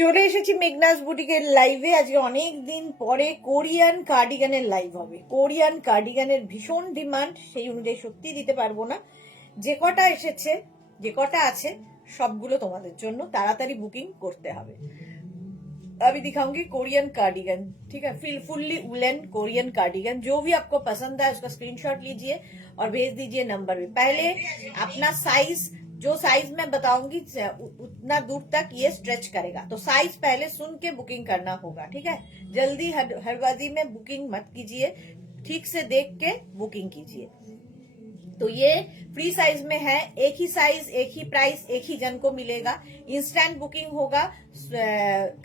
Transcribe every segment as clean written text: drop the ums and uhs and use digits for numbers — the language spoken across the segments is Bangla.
চলে এসেছি মেঘনাস বুটিকের লাইভে। আজকে অনেক দিন পরে কোরিয়ান কার্ডিগানের লাইভ হবে। কোরিয়ান কার্ডিগানের ভীষণ ডিমান্ড, সেই অনুযায়ী সত্যি দিতে পারবো না। যে কটা এসেছে, যে কটা আছে, সবগুলো তোমাদের জন্য তাড়াতাড়ি বুকিং করতে হবে। अभी दिखाऊंगी कोरियन कार्डिगन, ठीक है, फुल्ली वुलन कोरियन कार्डिगन। जो भी आपको पसंद है उसका स्क्रीनशॉट लीजिए और भेज दीजिए नंबर पे। पहले अपना साइज, जो साइज मैं बताऊंगी उतना दूर तक ये स्ट्रेच करेगा, तो साइज पहले सुन के बुकिंग करना होगा, ठीक है। जल्दी हड़बाजी में बुकिंग मत कीजिए, ठीक से देख के बुकिंग कीजिए। तो ये फ्री साइज में है, एक ही साइज, एक ही प्राइस, एक ही जन को मिलेगा। इंस्टेंट बुकिंग होगा।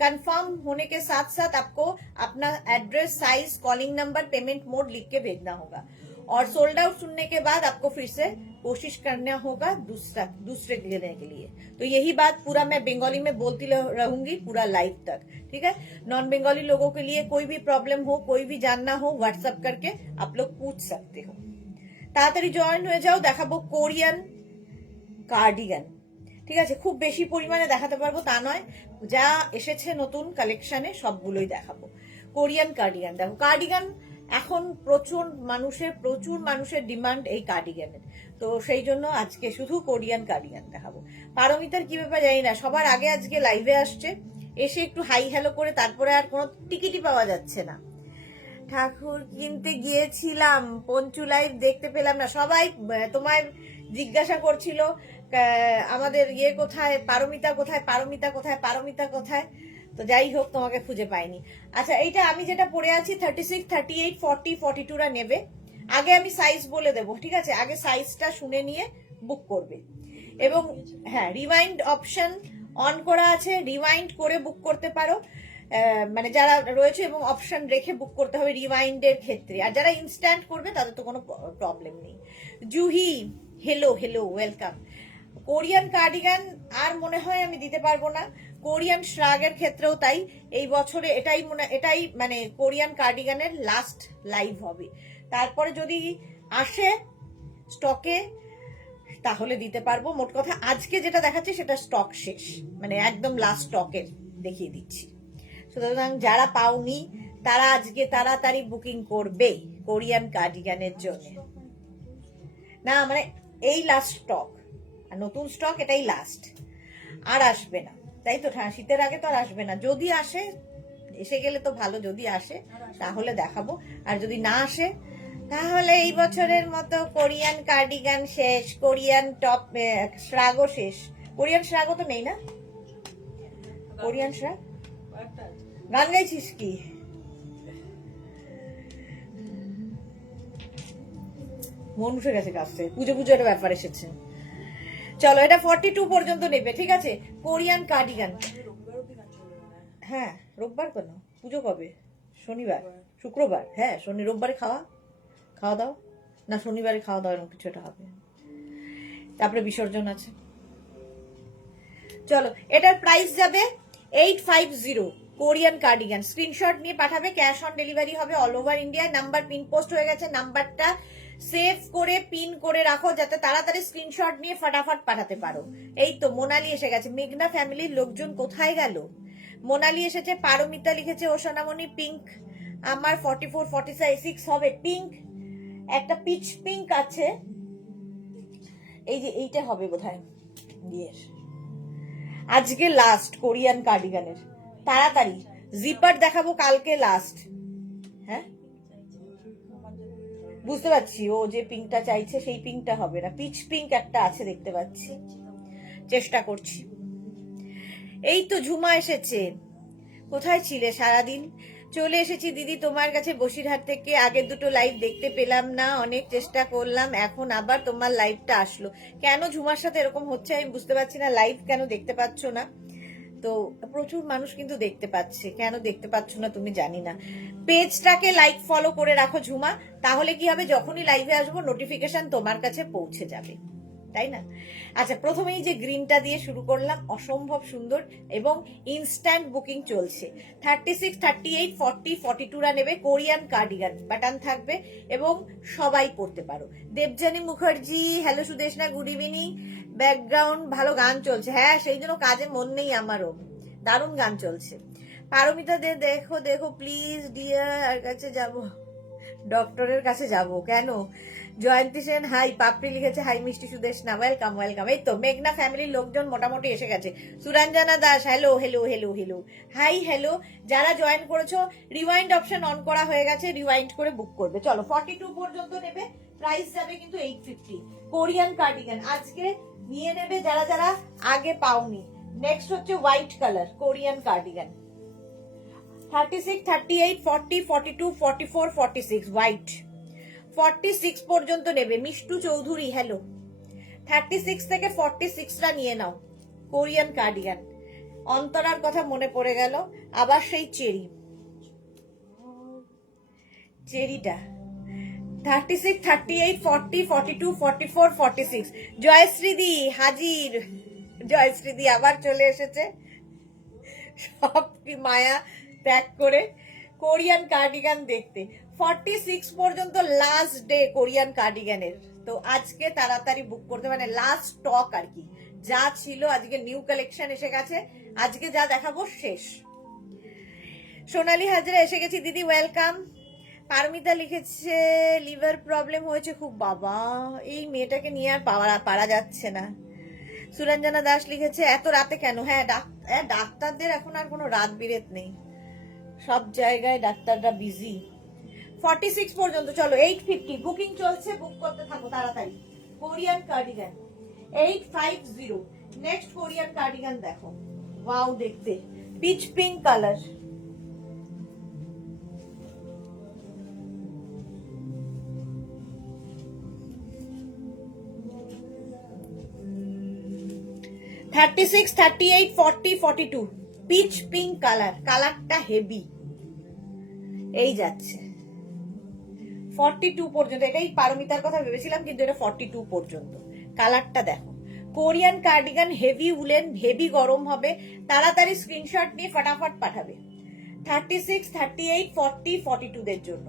कंफर्म होने के साथ साथ आपको अपना address, size, calling number, payment mode लिख के भेजना होगा। और सोल्ड आउट सुनने के बाद आपको फिर से कोशिश करना होगा दूसरे लेने के लिए। तो यही बात पूरा मैं बंगाली में बोलती रहूंगी पूरा लाइव तक, ठीक है। नॉन बंगाली लोगों के लिए कोई भी प्रॉब्लम हो, कोई भी जानना हो, व्हाट्सएप करके आप लोग पूछ सकते हो। তাড়াতাড়ি জয়েন হয়ে যাও। দেখাবো কোরিয়ান কার্ডিগান, ঠিক আছে। খুব বেশি পরিমাণে দেখাতে পারবো তা নয়, যা এসেছে নতুন কালেকশনে সবগুলোই দেখাবো। কোরিয়ান কার্ডিগান দেখো, কার্ডিগান এখন প্রচুর মানুষের ডিমান্ড এই কার্ডিগানের। তো সেই জন্য আজকে শুধু কোরিয়ান কার্ডিগান দেখাবো। পারমিতার কি ব্যাপার জানি না, সবার আগে আজকে লাইভে আসছে, এসে একটু হাই হ্যালো করে তারপরে আর কোনো টিকিটই পাওয়া যাচ্ছে না। ঠাকুর কিনতে গিয়েছিলাম, পঞ্চু লাইভ দেখতে পেলাম না। সবাই তোমায় জিজ্ঞাসা করছিল আমাদের ইয়ে কোথায়, পারমিতা কোথায়, পারমিতা কোথায়, পারমিতা কোথায়। তো যাই হোক, তোমাকে খুঁজে পাইনি। আচ্ছা, এইটা আমি যেটা পরে আছি 36, 38, 40, 42রা নেবে। আগে আমি সাইজ বলে দেবো, ঠিক আছে। আগে সাইজটা শুনে নিয়ে বুক করবে। এবং হ্যাঁ, রিমাইন্ড অপশন অন করা আছে, রিমাইন্ড করে বুক করতে পারো, মানে যারা রয়েছে, এবং অপশন রেখে বুক করতে হবে রিমাইন্ডের ক্ষেত্রে। আর যারা ইনস্ট্যান্ট করবে তাদের তো কোনো প্রবলেম নেই। Juhi, hello hello, welcome. Korean cardigan আর মনে হয় আমি দিতে পারবো না। কোরিয়ান শ্রাগের ক্ষেত্রেও তাই। এই বছরে এটাই মানে কোরিয়ান কার্ডিগানের লাস্ট লাইভ হবে। তারপরে যদি আসে স্টকে তাহলে দিতে পারবো। মোট কথা আজকে যেটা দেখাচ্ছে সেটা স্টক শেষ, মানে একদম লাস্ট স্টকের দেখিয়ে দিচ্ছি। সুতরাং যারা পাওনি তারা আজকে তাড়াতাড়ি বুকিং করবে কোরিয়ান কার্ডিগানের জন্য। না মানে এই লাস্ট স্টক, আর নতুন স্টক এটাই লাস্ট, আর আসবে না, তাই তো। হ্যাঁ, শীতের আগে তো আর আসবে না। যদি আসে, এসে গেলে তো ভালো, যদি আসে তাহলে দেখাবো। আর যদি না আসে তাহলে এই বছরের মতো কোরিয়ান কার্ডিগান শেষ, কোরিয়ান টপ শ্রাগও শেষ। কোরিয়ান শ্রাগও তো নেই না, কোরিয়ান শ্রাগ। গান গাইছিস কি? মন উঠে গেছে কাছে, পুজো একটা ব্যাপার এসেছে। চলো, এটা 42 পর্যন্ত নেবে, ঠিক আছে। Korean cardigan. হ্যাঁ, রোববার কেন? পুজো কবে? শনিবার, শুক্রবার। হ্যাঁ, রোববারে খাওয়া দাওয়া না, শনিবারে খাওয়া দাওয়া, এরকম কিছু একটা হবে। তারপরে বিসর্জন আছে। চলো, এটার প্রাইস যাবে 850। কোরিয়ান কার্ডিগান স্ক্রিনশট নিয়ে পাঠাবে, ক্যাশ অন ডেলিভারি হবে all over India. Number pin post হয়ে গেছে, নাম্বারটা সেভ করে পিন করে রাখো যাতে তাড়াতাড়ি স্ক্রিনশট নিয়ে ফটাফট পাঠাতে পারো। এই তো মোনালি এসে গেছে। মেঘনা ফ্যামিলির লোকজন কোথায় গেল? মোনালি এসেছে, পারমিতা লিখেছে, ও সোনামণি পিঙ্ক। আমার 44, 46 হবে পিঙ্ক। একটা পিচ পিঙ্ক আছে, এই যে এইটা হবে বোধহয় বিয়ের। আজকে লাস্ট কোরিয়ান কার্ডিগানের, তাড়াতাড়ি। জিপার দেখাবো কালকে লাস্ট। হ্যাঁ, বুঝতে পারছি, ও যে পিঙ্কটা চাইছে সেই পিঙ্কটা হবে না, পিচ পিঙ্ক একটা আছে দেখতে পাচ্ছি, চেষ্টা করছি। এই তো ঝুমা এসেছে। কোথায় ছিলে সারাদিন? চলে এসেছি দিদি তোমার কাছে বসিরহাট থেকে। আগের দুটো লাইভ দেখতে পেলাম না, অনেক চেষ্টা করলাম, এখন আবার তোমার লাইভটা আসলো। কেন ঝুমার সাথে এরকম হচ্ছে আমি বুঝতে পারছি না। লাইভ কেন দেখতে পাচ্ছ না? তো প্রচুর মানুষ কিন্তু দেখতে পাচ্ছে, কেন দেখতে পাচ্ছ না তুমি জানি না। পেজটাকে লাইক ফলো করে রাখো ঝুমা, তাহলে কি হবে, যখনই লাইভে আসবো নোটিফিকেশন তোমার কাছে পৌঁছে যাবে, তাই না? আচ্ছা, প্রথমেই যে গ্রিনটা দিয়ে শুরু করলাম, অসম্ভব সুন্দর এবং ইনস্ট্যান্ট বুকিং চলছে। 36, 38, 40, 42রা নেবে। কোরিয়ান কার্ডিগান, বাটন থাকবে এবং সবাই পড়তে পারো। Debjani Mukherjee, hello Sudeshna, good evening. Background ভালো গান চলছে, হ্যাঁ সেই জন্য কাজে মন নেই আমারও। দারুণ গান চলছে। পারমিতা দে দেখো দেখো প্লিজ ডিয়ার কাছে যাব, ডক্টরের কাছে যাব কেন? জয়ন্তী সেন হাই, পাপড়ি লিখেছে হাই মিষ্টি সুদেশনা, ওয়েলকাম ওয়েলকাম। এই তো মেঘনা ফ্যামিলির লোকজন মোটামুটি এসে গেছে। Suranjana Das hello hello hello hello, hi hello. যারা জয়েন করেছো রিওয়াইন্ড অপশন অন করা হয়ে গেছে, রিওয়াইন্ড করে বুক করবে। চলো 42 পর্যন্ত নেবে, প্রাইস যাবে কিন্তু 850। কোরিয়ান কার্ডিগান আজকে নিয়ে নেবে যারা যারা আগে পাওনি। নেক্সট হচ্ছে white colour Korean cardigan, 36, 38, 40, 42, 44, 46 white. 46 পর্যন্ত নেবে মিষ্টু চৌধুরী হ্যালো। 36 থেকে 46টা নিয়ে নাও কোরিয়ান কার্ডিগান। অন্তরার কথা মনে পড়ে গেল, আবার সেই চেরিটা 36, 38, 40, 42, 44, 46। জয়শ্রীদি হাজির, জয়শ্রীদি আবার চলে এসেছে সব কি মায়া ত্যাগ করে কোরিয়ান কার্ডিগান দেখতে। 46 পর্যন্ত লাস্ট ডে কোরিয়ান কার্ডিগানের, তো আজকে তাড়াতাড়ি বুক করতে, মানে লাস্ট স্টক আর কি, যা ছিল আজকে নিউ কালেকশন এসে গেছে, আজকে যা দেখাবো শেষ। সোনালী হাজরা এসে গেছি দিদি ওয়েলকাম। পারমিতা লিখেছে লিভার প্রবলেম হয়েছে খুব, বাবা এই মেয়েটাকে নিয়ে আর পারা যাচ্ছে না। সুরঞ্জনা দাস লিখেছে এত রাতে কেন? হ্যাঁ ডাক্তারদের এখন আর কোনো রাত বিরেত নেই, সব জায়গায় ডাক্তাররা বিজি। 46 পর্যন্ত চলো 850 বুকিং চলছে, বুক করতে থাকো তাড়াতাড়ি। Korean cardigan 850। Next Korean cardigan দেখো, ওয়াও দেখতে pitch pink colour, thirty 38, 40, 42 pitch pink colour, কালারটা হেভি। এই যাচ্ছে 42 পর্যন্ত, এটাই পারমিতার কথা ভেবেছিলাম কিন্তু এটা 42 পর্যন্ত। কালারটা দেখো, Korean cardigan heavy woollen, heavy গরম হবে, তাড়াতাড়ি স্ক্রিনশট নিয়ে ফটাফট পাঠাবে। 36, 38, 40, 42 দের জন্য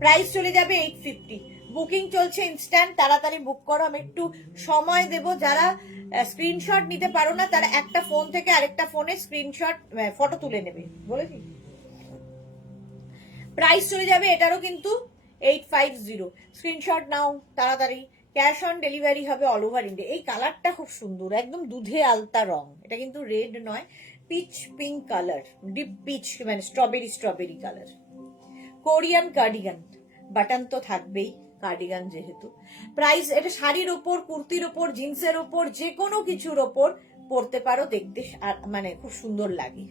প্রাইস চলে যাবে 850। বুকিং চলছে ইনস্ট্যান্ট, তাড়াতাড়ি বুক করো। আমি একটু সময় দেব, যারা স্ক্রিনশট নিতে পারো না তারা একটা ফোন থেকে আরেকটা ফোনে স্ক্রিনশট ফটো তুলে নেবে বলেছি। প্রাইস চলে যাবে এটারও কিন্তু 850। স্ক্রিনশট নাও তাড়াতাড়ি, ক্যাশ অন ডেলিভারি হবে অল ওভার ইন্ডিয়া। এই কালারটা খুব সুন্দর, একদম দুধে আলতা রং, এটা কিন্তু রেড নয়, peach pink colour, deep peach মানে strawberry colour. Korean cardigan, button তো থাকবেই কার্ডিগান যেহেতু। প্রাইস এটা শাড়ির ওপর, কুর্তির ওপর, জিন্সের ওপর, যে কোনো কিছুর ওপর পরতে পারো, দেখতে মানে খুব সুন্দর লাগে,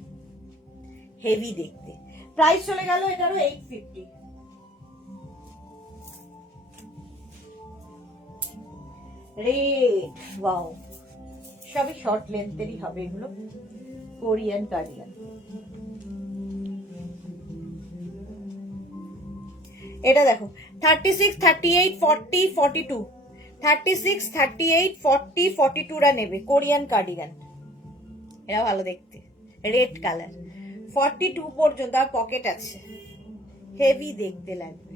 হেভি দেখতে। প্রাইস চলে গেল এটারও 850। রেড ওয়াও, সবই শর্ট লেন্থেরই হবে এগুলো। কোরিয়ান কার্ডিগান এটা দেখো 36, 38, 40, 42 36, 38, 40, 42 রা নেবে কোরিয়ান কার্ডিগান, এটা ভালো দেখতে, রেড কালার। 42 পর্যন্ত, আর পকেট আছে, হেভি দেখতে লাগবে।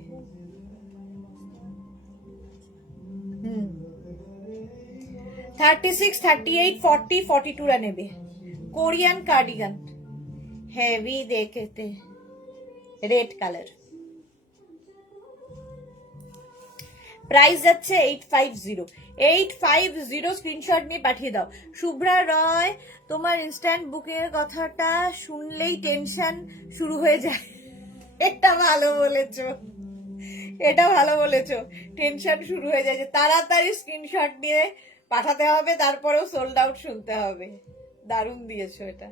36, 38, 40, 42 রা নেবে কোরিয়ান কার্ডিগান, হেভি দেখতে, রেড কালার। প্রাইস যাচ্ছে 850। 850 স্ক্রিনশট নিয়ে পাঠিয়ে দাও। শুভ্রা রয়, তোমার ইনস্ট্যান্ট বুকিং এর কথাটা শুনলেই টেনশন শুরু হয়ে যায়। এটা ভালো বলেছো, এটা ভালো বলেছো, টেনশন শুরু হয়ে যায় যে তাড়াতাড়ি স্ক্রিনশট নিয়ে পাঠাতে হবে, তারপরেও সোল্ড আউট শুনতে হবে। দারুণ দিয়েছো এটা।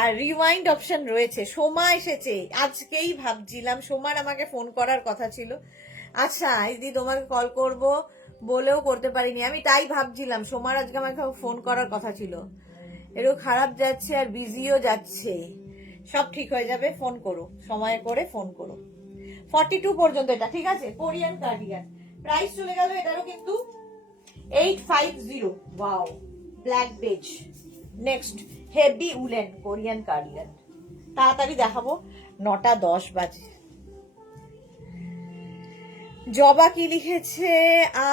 আর রিওয়াইন্ড অপশন রয়েছে। সোমা এসেছে, আজকেই ভাবছিলাম সোমার আমাকে ফোন করার কথা ছিল। আচ্ছা দিদি তোমাকে কল করব বলেও করতে পারিনি, আমি তাই ভাবছিলাম সোমার আজকে আমাকে ফোন করার কথা ছিল। এরকম খারাপ যাচ্ছে আর বিজিও যাচ্ছে, সব ঠিক হয়ে যাবে, ফোন করো, সময় করে ফোন করো। 42 পর্যন্ত এটা ঠিক আছে। কোরিয়ান কার্ডিগান প্রাইস চলে গেল এটারও কিন্তু 850। Wow black beige. Next heavy woollen Korean cardigan, তাড়াতাড়ি দেখাবো, 9:10 বাজে। জবা কি লিখেছে,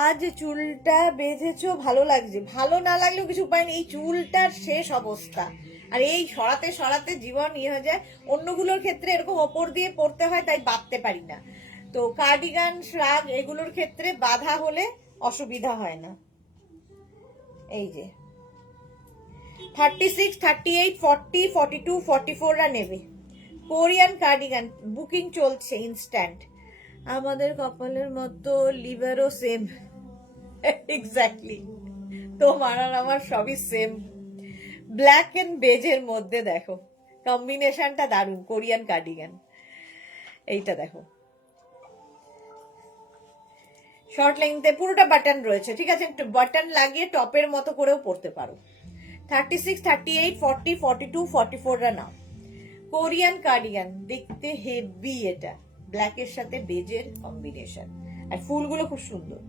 আজ চুলটা বেঁধেছো ভালো লাগছে। ভালো না লাগলেও কিছু উপায় নেই, এই চুলটার শেষ অবস্থা। আর এই সরাতে সরাতে জীবন হয়ে যায়। অন্যগুলোর ক্ষেত্রে এরকম ওপর দিয়ে পড়তে হয়, তাই বাঁধতে পারি না। তো কার্ডিগান, শ্রাগ এগুলোর ক্ষেত্রে বাধা হলে অসুবিধা হয় না। এই যে 36, 38, 40, 42, 44 রা নেবে। কোরিয়ান কার্ডিগান বুকিং চলছে ইনস্ট্যান্ট। আমাদের কপালের মতো লিভারও সেম। এক্স্যাক্টলি, তোমার আর আমার সবই সেম। ব্ল্যাক এন্ড বেজের মধ্যে দেখো কম্বিনেশনটা দারুণ। কোরিয়ান কার্ডিগান এইটা দেখো, শর্ট লেন্থে পুরোটা বাটন রয়েছে, ঠিক আছে? একটু বাটন লাগিয়ে টপের মতো করেও পরতে পারো। 36, 38, 40, 42, 44 রা নাও। কোরিয়ান কার্ডিগান দেখতে হেভি, এটা ব্ল্যাকের সাথে বেজের কম্বিনেশন, আর ফুলগুলো খুব সুন্দর।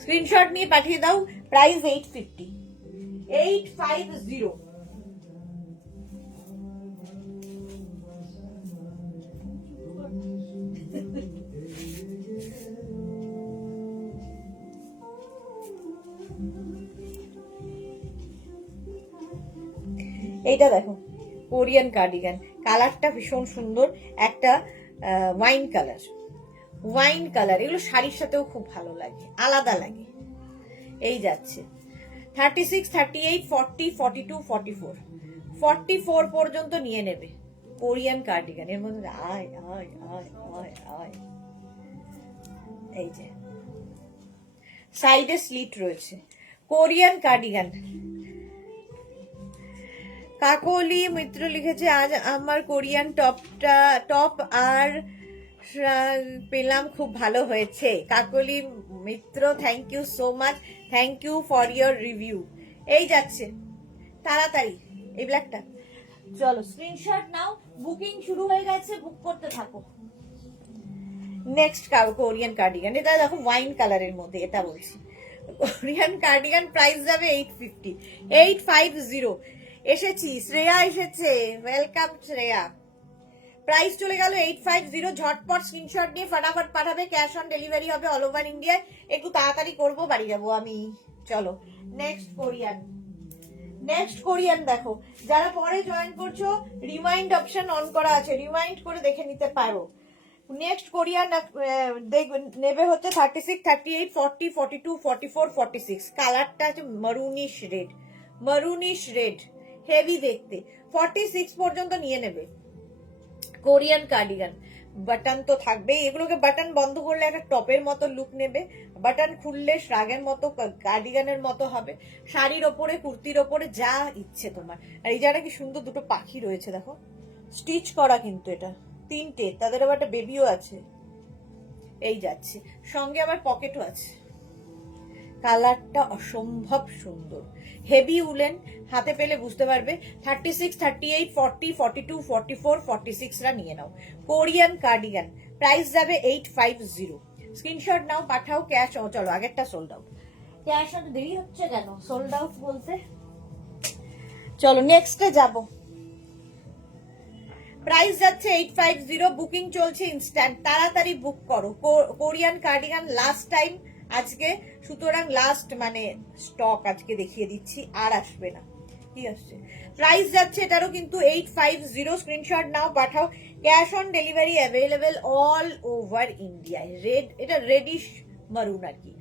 স্ক্রিনশট নিয়ে পাঠিয়ে দাও। প্রাইস 850, 850। এইটা দেখো কোরিয়ান কার্ডিগান, কালারটা ভীষণ সুন্দর, একটা ওয়াইন কালার। ওয়াইন কালার এগুলো শাড়ির সাথেও খুব ভালো লাগে, আলাদা লাগে। এই যাচ্ছে 36, 38, 40, 42, 44, 44 পর্যন্ত নিয়ে নেবে। কোরিয়ান কার্ডিগান এর মধ্যে আয় আয় আয় আয় আয়। এই যে সাইডে স্লিট রয়েছে। Korean cardigan. কাকলি মিত্র লিখেছে, আজ আমার কোরিয়ান টপ আর পেলাম, খুব ভালো হয়েছে। Kakoli Mitra, thank you so much, thank you for your review. এই যাচ্ছে তাড়াতাড়ি এই ব্ল্যাকটা। চলো স্ক্রিনশট নাও, বুকিং শুরু হয়ে গেছে, বুক করতে থাকো। নেক্সট কোরিয়ান কার্ডিগান, এটা দেখো ওয়াইন কালারের মধ্যে, এটা বলছি। কোরিয়ান কার্ডিগান প্রাইস যাবে 850, 850। এসেছি, শ্রেয়া এসেছে, ওয়েলকাম শ্রেয়া। প্রাইস চলে গেল 850। ঝটপট স্ক্রিনশট নিয়ে ফটাফট পাঠাবে, ক্যাশ অন ডেলিভারি হবে অল ওভার ইন্ডিয়ায়। একটু তাড়াতাড়ি করবো, বাড়ি যাবো আমি। চলো নেক্সট কোরিয়ান। নেক্সট কোরিয়ান দেখো, যারা পরে জয়েন করছো রিমাইন্ড অপশন অন করা আছে, রিমাইন্ড করে দেখে নিতে পারো। নেক্সট কোরিয়ান নেবে হচ্ছে 36, 38, 40, 42, 44, 46। কালারটা হচ্ছে মারুনিশ রেড, মারুনিশ রেড, হেভি দেখতে। 46 পর্যন্ত নিয়ে নেবে। কোরিয়ান কার্ডিগান বাটন তো থাকবেই, এগুলোকে বাটন বন্ধ করলে একটা টপের মতো লুক নেবে, বাটন খুললে শ্রাগের মতো কার্ডিগানের মতো হবে। শাড়ির ওপরে, কুর্তির ওপরে, যা ইচ্ছে তোমার। আর এই জায়গাটা কি সুন্দর দুটো পাখি রয়েছে দেখো, স্টিচ করা কিন্তু এটা, তিনটে, তাদের আবার একটা বেবিও আছে। এই যাচ্ছে, সঙ্গে আবার পকেটও আছে। কালারটা অসম্ভব সুন্দর, হেভি উলেন, হাতে পেলে বুঝতে পারবে। 36, 38, 40, 42, 44, 46 রা নিয়ে নাও। কোরিয়ান কার্ডিগান প্রাইস যাবে 850। স্ক্রিনশট নাও, পাঠাও, ক্যাশ। চলো আগেরটা সোল্ড আউট, ক্যাশ অন দেরি হচ্ছে কেন সোল্ড আউট বলতে। চলো নেক্সটে যাব। প্রাইস যাচ্ছে 850, বুকিং চলছে ইনস্ট্যান্ট, তাড়াতাড়ি বুক করো। কোরিয়ান কার্ডিগান লাস্ট টাইম আজকে, সুতরাং লাস্ট মানে স্টক আজকে দেখিয়ে দিচ্ছি, আর আসবে না। কি আসছে? প্রাইস যাচ্ছে এটারও কিন্তু 850। স্ক্রিনশট নাও, পাঠাও, cash on delivery available all over ইন্ডিয়ায়। রেড, এটা রেডিশ মারুন আর কি,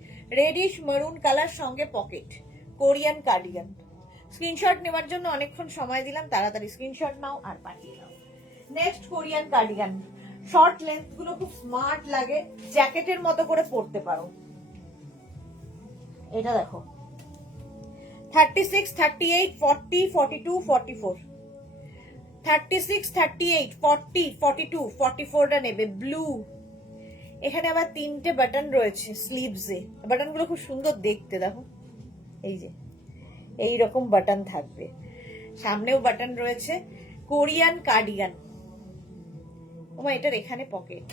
রেডিশ মারুন কালার, সঙ্গে পকেট। কোরিয়ান কার্ডিগান স্ক্রিনশট নেওয়ার জন্য অনেকক্ষণ সময় দিলাম, তাড়াতাড়ি স্ক্রিনশট নাও আর পাঠিয়ে দাও। Next Korean cardigan, short length গুলো খুব স্মার্ট লাগে, জ্যাকেটের মতো করে পরতে পারো। এটা দেখো 36, 38, 40, 42, 44, 36, 38, 40, 42, 44 টা নেবে। ব্লু, এখানে আবার তিনটে বাটন রয়েছে স্লিভসে, বাটন গুলো খুব সুন্দর দেখতে দেখো। এই যে এইরকম বাটন থাকবে, সামনেও বাটন রয়েছে। কোরিয়ান কার্ডিগান, ওমা এটার এখানে পকেট,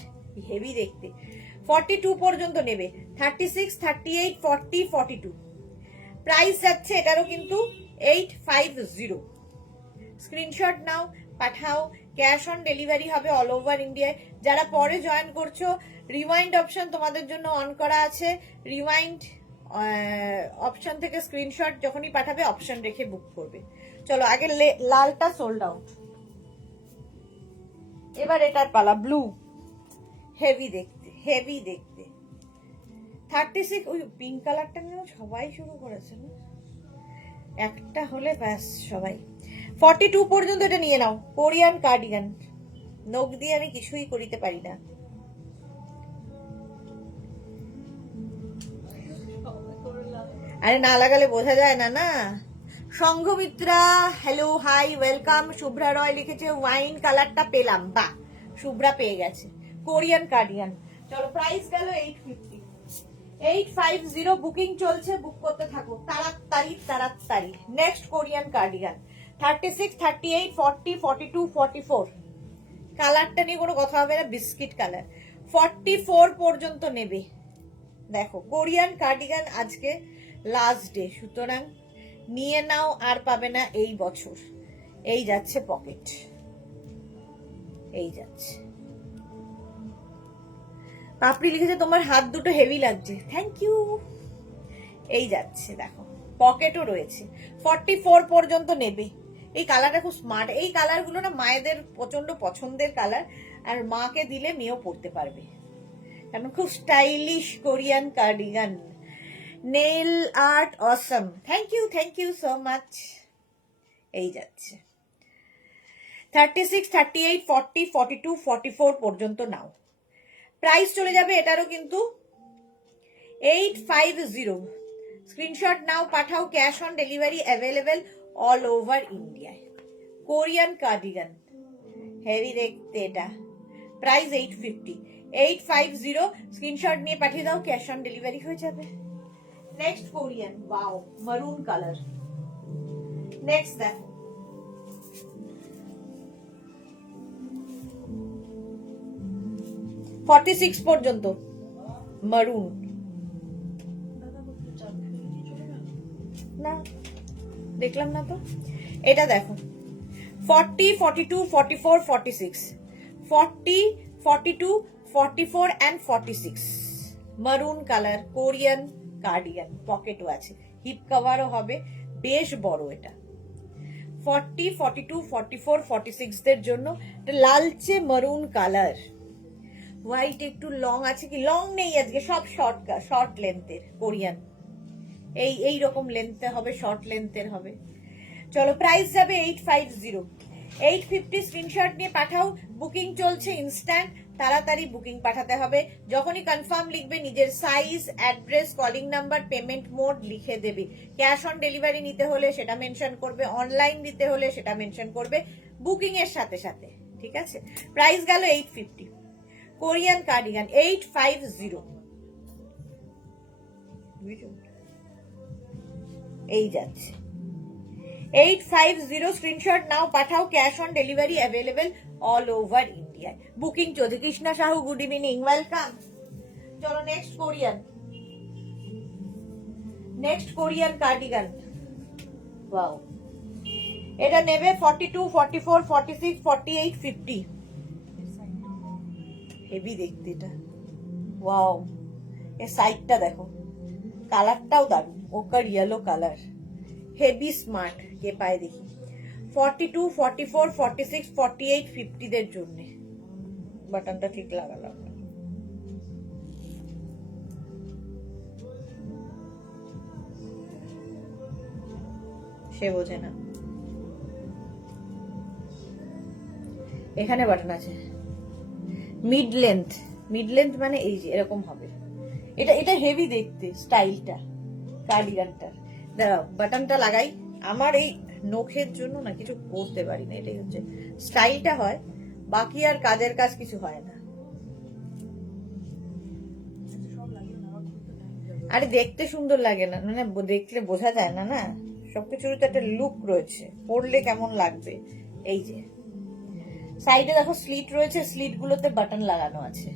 হেভি দেখতে। 42 পর্যন্ত নেবে। 36, 38, 40, 42। প্রাইস যাচ্ছে এটারও কিন্তু 850। স্ক্রিনশট নাও, পাঠাও, ক্যাশ অন ডেলিভারি হবে অল ওভার ইন্ডিয়ায়। যারা পরে জয়েন করছো রিমাইন্ড অপশন তোমাদের জন্য অন করা আছে, রিমাইন্ড অপশন থেকে স্ক্রিনশট যখনই পাঠাবে অপশন রেখে বুক করবে। চলো আগে লালটা সোল্ড আউট, এবার এটার পালা। ব্লু, হেভি দেখতে, হেভি দেখতে। 36, ওই পিঙ্ক কালারটা নিয়ে সবাই শুরু করেছে না, একটা হলে ব্যাস সবাই। 42 পর্যন্ত এটা নিয়ে নাও। কোরিয়ান কার্ডিগান, নখ দিয়ে আমি কিছুই করিতে পারি না। আরে না লাগালে বোঝা যায় না না। সংঘমিত্রা, হ্যালো, হাই, ওয়েলকাম। শুভ্রা রয় লিখেছে ওয়াইন কালারটা পেলাম, বাহ, শুভ্রা পেয়ে গেছে। কোরিয়ান কার্ডিগান, চলো প্রাইস গেল 850। 850 বুকিং চলছে, বুক করতে থাকো তাড়াতাড়ি তাড়াতাড়ি। Next Korean cardigan 36, 38, 40, 42, 44। কালারটা নিয়ে কোনো কথা হবে না, বিস্কিট কালার। 44 পর্যন্ত নেবে। দেখো কোরিয়ান কার্ডিগান আজকে লাস্ট ডে, সুতরাং নিয়ে নাও, আর পাবে না এই বছর। এই যাচ্ছে পকেট, এই যাচ্ছে। পাপড়ি লিখেছে তোমার হাত দুটো হেভি লাগছে, থ্যাংক ইউ। এই যাচ্ছে, দেখো পকেটও রয়েছে। 44 পর্যন্ত নেবে। এই কালারটা খুব স্মার্ট। এই কালারগুলো না মায়েদের প্রচন্ড পছন্দের কালার, আর মাকে দিলে মেয়েও পরতে পারবে, কারণ খুব stylish Korean cardigan. Nail art awesome, thank you so much. এই যাচ্ছে 36, 38, 40, 42, 44 পর্যন্ত নাও। প্রাইস চলে যাবে এটারও কিন্তু 850। স্ক্রিনশট নাও, পাঠাও, cash on delivery available all over ইন্ডিয়ায়। কোরিয়ান কার্ডিগান, হেভি দেখতে এটা। প্রাইস 850। 850 স্ক্রিনশট নিয়ে পাঠিয়ে দাও, ক্যাশ অন ডেলিভারি হয়ে যাবে। নেক্সট কোরিয়ান, ওয়াও, মারুন কালার। নেক্সট দেখো, $46 পর্যন্ত মারুন। না দেখলাম না তো, এটা দেখো 40, 42, 44, 46, 40, 42, 44 and 46 মারুন কালার কোরিয়ান কার্ডিগান। পকেটও আছে, হিপ কভারও হবে, বেশ বড় এটা। 40, 42, 44, 46 দের জন্য লালচে মারুন কালার। হোয়াইট একটু লং আছে কি, লং নেই আজকে, সব শর্ট লেন্থের কোরিয়ান। এই রকম লেন্থে হবে, শর্ট লেন্থের হবে। চলো প্রাইস যাবে 850। 850 স্ক্রিনশট নিয়ে পাঠাও, বুকিং চলছে ইনস্ট্যান্ট, তাড়াতাড়ি বুকিং পাঠাতে হবে। যখনই কনফার্ম লিখবে নিজের size, address, calling number, payment mode লিখে দেবে। ক্যাশ অন ডেলিভারি নিতে হলে সেটা মেনশন করবে, অনলাইন দিতে হলে সেটা মেনশন করবে বুকিং এর সাথে সাথে, ঠিক আছে। প্রাইস গেল 850। Korean cardigan 850। এই যাচ্ছে 850। স্ক্রিনশট নাও, পাঠাও, cash on delivery available all over ইন্ডিয়ায়। বুকিং চলছে। Krishna Sahu, good evening, welcome. চলো নেক্সট কোরিয়ান কার্ডিগান, ওয়াও। এটা নেবে 42, 44, 46, 48, 50। হেভি দেখতে এটা, ওয়াও। এর সাইডটা দেখো, কালারটাও দারুণ, ওকার ইয়েলো কালার, হেভি স্মার্ট। কে পায় দেখি। 42, 44, 46, 48, 50 দের জন্য। বাটনটা ঠিক লাগালাম না। সে বোঝে না, এখানে বাটন আছে। মিড লেন্থ মানে এই যে এরকম হবে। এটা হেভি দেখতে স্টাইলটা কার্ডিগানটার। দাঁড়াও বাটনটা লাগাই। আমার এই নখের জন্য না কিছু করতে পারি না, এটাই হচ্ছে স্টাইলটা হয়, বাকি আর কাজের কাজ কিছু হয় না। আরে দেখতে সুন্দর লাগে না, মানে দেখলে বোঝা যায় না, না সবকিছুর তো একটা লুক রয়েছে, পরলে কেমন লাগবে। এই যে সাইডে দেখো স্লিট রয়েছে, স্লিট গুলোতে বাটন লাগানো আছে।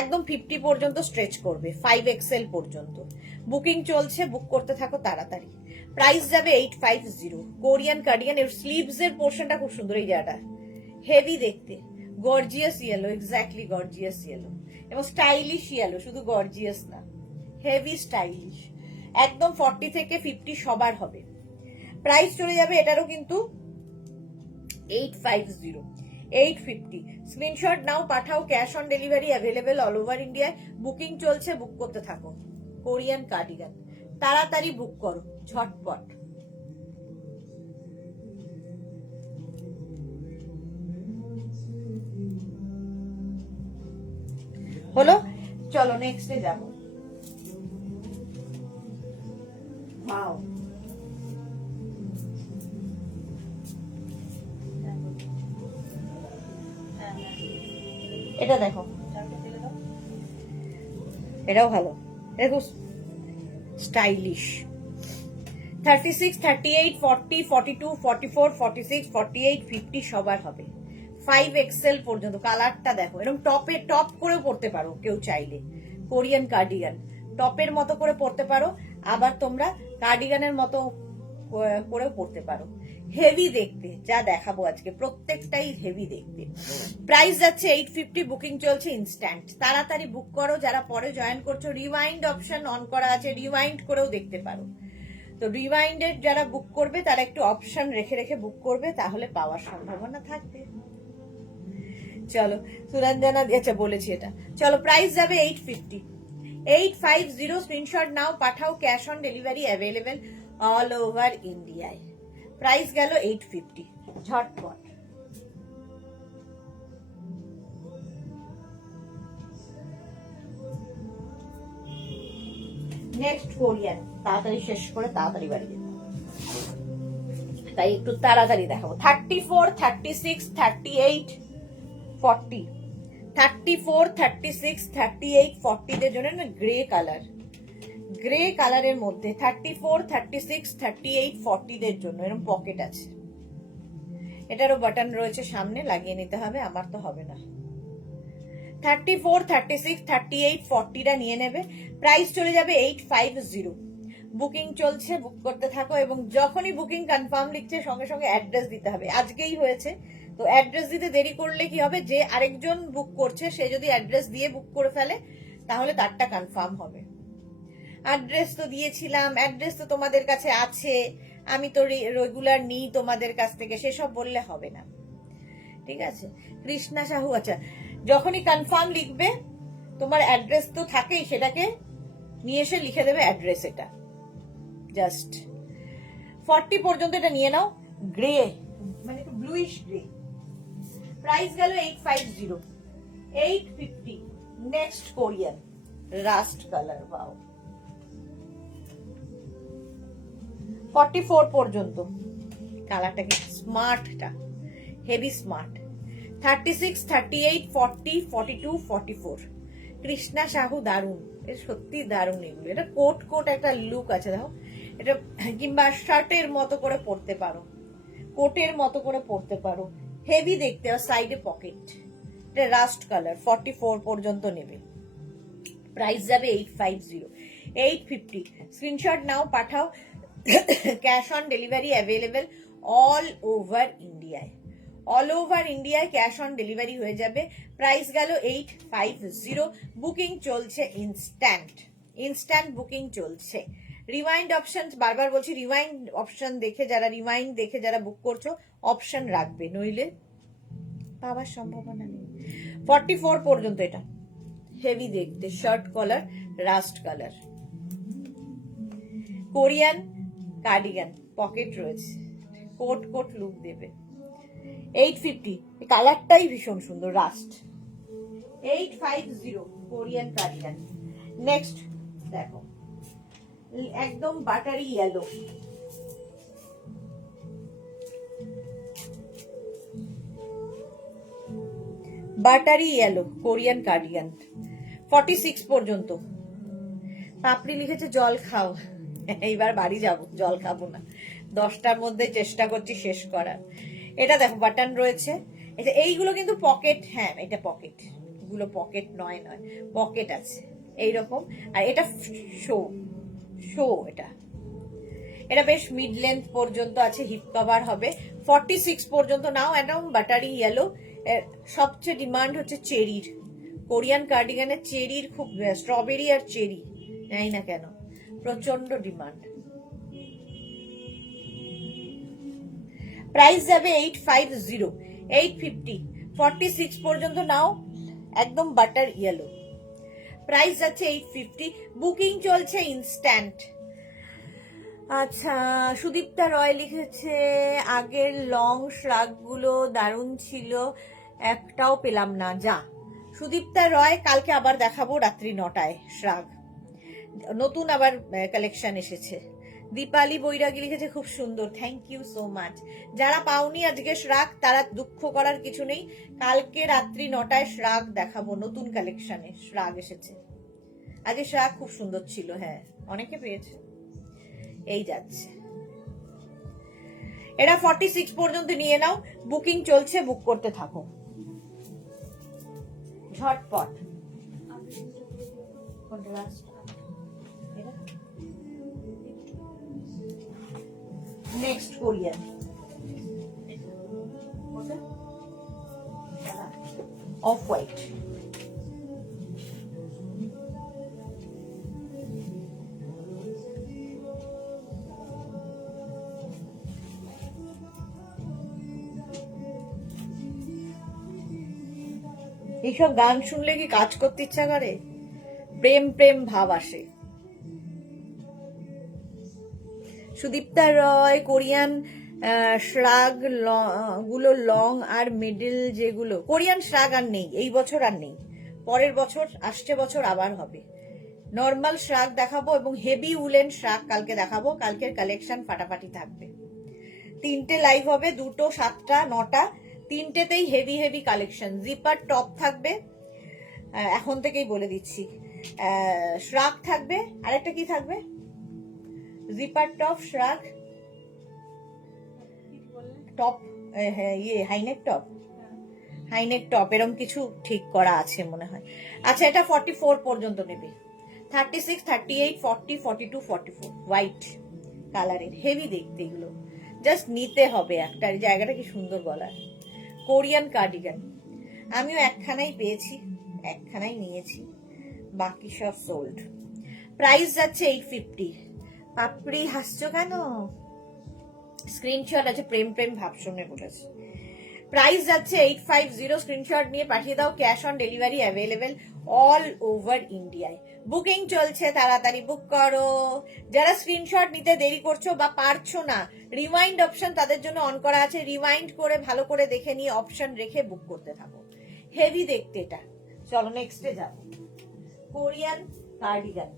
একদম 50 পর্যন্ত স্ট্রেচ করবে, 5XL পর্যন্ত। বুকিং চলছে, বুক করতে থাকো তাড়াতাড়ি। প্রাইস যাবে 850। কোরিয়ান কার্ডিগান, এর স্লিভস এর পোর্শনটা খুব সুন্দর, এই জায়গাটা হেভি দেখতে, gorgeous yellow, exactly gorgeous yellow, এবং স্টাইলিশ ইয়েলো, শুধু গর্জিয়াস না, হেভি স্টাইলিশ। একদম 40 থেকে 50 সবার হবে। প্রাইস চলে যাবে এটারও কিন্তু 850, 850। স্ক্রিনশট নাও, পাঠাও, cash on delivery available all over ইন্ডিয়ায়। বুকিং চলছে, বুক করতে থাকো। কোরিয়ান কার্ডিগান তাড়াতাড়ি বুক করো, ঝটপট। হলো, চলো নেক্সটে যাবো। ওয়াও, এটা দেখো, এটাও ভালো, দেখো স্টাইলিশ। 36, 38, 40, 42, 44, 46, 48, 50 সবার হবে। 5XL পর্যন্ত। কালারটা দেখো, এরকম টপ করেও পড়তে পারো কেউ চাইলে। কোরিয়ান কার্ডিগান টপের মতো করে পড়তে পারো, আবার তোমরা কার্ডিগানের মতো করেও পড়তে পারো। হেভি দেখতে, যা দেখাবো আজকে প্রত্যেকটাই হেভি দেখতে। প্রাইস যাচ্ছে 850, বুকিং চলছে ইনস্ট্যান্ট। তাড়াতাড়ি বুক করো। যারা পরে জয়েন করছো, রিওয়াইন্ড অপশন অন করা আছে, রিওয়াইন্ড করেও দেখতে পারো। তো রিওয়াইন্ডেড যারা বুক করবে তারা একটু অপশন রেখে রেখে বুক করবে, তাহলে পাওয়ার সম্ভাবনা থাকবে। চলো, সুরঞ্জনা আচ্ছা বলেছি এটা। চলো, প্রাইস যাবে 850, 850। স্ক্রিনশট নাও, পাঠাও, cash on delivery available all over ইন্ডিয়ায়। প্রাইস গেল 850, ঝটপট। নেক্সট কোরিয়ান, তাড়াতাড়ি শেষ করে তাড়াতাড়ি বাড়ি যেতে হবে, তাই একটু তাড়াতাড়ি দেখাবো। 34, 36, 38, 40, 34, 36, 38, 40 দের জন্য না গ্রে কালার, গ্রে কালারের মধ্যে 34, 36, 38, 40 দের জন্য এরকম পকেট আছে। এটারও বাটন রয়েছে, সামনে লাগিয়ে নিতে হবে, আমার তো হবে না। 34, 36, 38, 40টা নিয়ে নেবে। প্রাইস চলে যাবে 850। বুকিং চলছে, বুক করতে থাকো, এবং যখনই বুকিং কনফার্ম লিখছে সঙ্গে সঙ্গে অ্যাড্রেস দিতে হবে। আজকেই হয়েছে, তো অ্যাড্রেস দিতে দেরি করলে কি হবে, যে আরেকজন বুক করছে সে যদি অ্যাড্রেস দিয়ে বুক করে ফেলে তাহলে তারটা কনফার্ম হবে। অ্যাড্রেস তো দিয়েছিলাম, অ্যাড্রেস তো তোমাদের কাছে আছে, আমি তো রেগুলার নিই তোমাদের কাছ থেকে, সেসব বললে হবে না, ঠিক আছে? কৃষ্ণা সাহু, আচ্ছা, যখনই কনফার্ম লিখবে তোমার অ্যাড্রেস তো থাকেই, সেটাকে নিয়ে এসে লিখে দেবে অ্যাড্রেস। এটা জাস্ট 40 পর্যন্ত এটা নিয়ে নাও। গ্রে মানে একটু ব্লুইশ গ্রে। প্রাইস গেল 850, 850। Next Korean rushed colour, wow, 44 পর্যন্ত। কালারটা কি স্মার্টটা, হেভি স্মার্ট। 36, 38, 40, 42, 44। কৃষ্ণা সাহু দারুন, এটা সত্যি দারুন। এগুলো এটা কোট কোট একটা লুক আছে, দেখো এটা, কিংবা শার্টের মতো করে পরতে পারো, কোটের মতো করে পরতে পারো, হেভি দেখতে। আর সাইডে পকেট। এটা রাস্ট কালার, 44 পর্যন্ত নেবে। প্রাইস যাবে 850, 850। স্ক্রিনশট নাও, পাঠাও, cash on delivery available all over ইন্ডিয়ায়। অল ওভার ইন্ডিয়ায় ক্যাশ অন ডেলিভারি হয়ে যাবে। প্রাইস গেল 850। বুকিং চলছে ইনস্ট্যান্ট, ইনস্ট্যান্ট বুকিং চলছে। রিওয়াইন্ড অপশন, বারবার বলছি, রিওয়াইন্ড অপশন দেখে যারা, রিওয়াইন্ড দেখে যারা বুক করছো অপশন রাখবে, নইলে পাওয়ার সম্ভাবনা নেই। 44 পর্যন্ত। এটা হেভি দেখতে, shirt collar, rust colour, Korean cardigan, pocket রয়েছে, কোট কোট লুক দেবে। 850, কালারটাই ভীষণ সুন্দর, রাস্ট। 850 Korean cardigan. নেক্সট দেখো, একদম buttery yellow, buttery yellow Korean cardigan. 46 পর্যন্ত। পাপড়ি লিখেছে জল খাও, এইবার বাড়ি যাব, জল খাবো না, 10টার মধ্যে চেষ্টা করছি শেষ করার। এটা দেখো বাটন রয়েছে, এটা এইগুলো কিন্তু পকেট, হ্যাঁ এটা পকেট, এগুলো পকেট নয়, পকেট আছে এইরকম। আর এটা শো, শো, এটা এটা বেশ মিড লেন্থ পর্যন্ত আছে, হিপ কভার হবে। 46 পর্যন্ত নাও। একদম বাটারি ইয়েলো। সবচেয়ে ডিমান্ড হচ্ছে চেরির, কোরিয়ান কার্ডিগানের চেরির খুব, স্ট্রবেরি আর চেরি, জানি না কেন প্রচন্ড ডিমান্ড। প্রাইস যাবে 850, 850, 46 পর্যন্ত নাও, একদম বাটার ইয়েলো। প্রাইস যাচ্ছে 850, বুকিং চলছে ইনস্ট্যান্ট। আচ্ছা, সুদীপ্তা রয় লিখেছে আগের লং শ্রাগগুলো দারুণ ছিল, একটাও পেলাম না। যা সুদীপ্তা রয়, কালকে আবার দেখাবো রাত্রি 9টায় শ্রাগ, নতুন আবার কালেকশন এসেছে। দীপালি বৈরাগী লিখেছে খুব সুন্দর, থ্যাংক ইউ সো মাচ। যারা পাওনি আজকে শ্রাগ তারা দুঃখ করার কিছু নেই, কালকে রাত্রি 9টায় শ্রাগ দেখাবো, নতুন কালেকশনে শ্রাগ এসেছে। আগে শ্রাগ খুব সুন্দর ছিল, হ্যাঁ অনেকে পেয়েছে। এই যাচ্ছে, এটা 46 পর্যন্ত নিয়ে নাও, বুকিং চলছে, বুক করতে থাকো ঝটপট। Next Korean, off white. এইসব গান শুনলে কি কাজ করতে ইচ্ছা করে, প্রেম প্রেম ভাব আসে। সুদীপ্তা রয়, কোরিয়ান শ্রাগ গুলো লং আর মিডল যেগুলো, কোরিয়ান শ্রাগ আর নেই এই বছর, আর নেই, পরের বছর আসছে বছর আবার হবে। নর্মাল শ্রাগ দেখাবো এবং হেভি উলেন শ্রাগ কালকে দেখাবো, কালকের কালেকশন ফাটাফাটি থাকবে। 3টে লাইভ হবে, 2টো, 7টা, 9টা, 3টেতেই heavy heavy collection. Zipper top থাকবে, এখন থেকেই বলে দিচ্ছি, শ্রাগ থাকবে, আরেকটা কি থাকবে, জিপার টপ, শ্রাগ টপ, ইয়ে হাইনেক টপ, হাইনেক টপ, এরকম কিছু ঠিক করা আছে মনে হয়। আচ্ছা, এটা 44 পর্যন্ত নেবে, 36, 38, 40, 42, 44, হোয়াইট কালারের, হেভি দেখতে এগুলো, জাস্ট নিতে হবে একটা। জায়গাটা কি সুন্দর গলার, কোরিয়ান কার্ডিগান। আমিও একখানাই পেয়েছি, একখানাই নিয়েছি, বাকি সব সোল্ড। প্রাইস যাচ্ছে 850। পাপড়ি হাসছো কেন? স্ক্রিনশট আছে, প্রেম প্রেম ভাব শুনে বলেছে। প্রাইস যাচ্ছে 850, স্ক্রিনশট নিয়ে পাঠিয়ে দাও। Cash on delivery available all over ইন্ডিয়ায়, বুকিং চলছে, তাড়াতাড়ি বুক করো। যারা স্ক্রিনশট নিতে দেরি করছো বা পারছো না, রিমাইন্ড অপশন তাদের জন্য অন করা আছে, রিমাইন্ড করে ভালো করে দেখে নিয়ে অপশন রেখে বুক করতে থাকো। হেভি দেখতে এটা। চলো নেক্সটে যাবো, কোরিয়ান কার্ডিগান,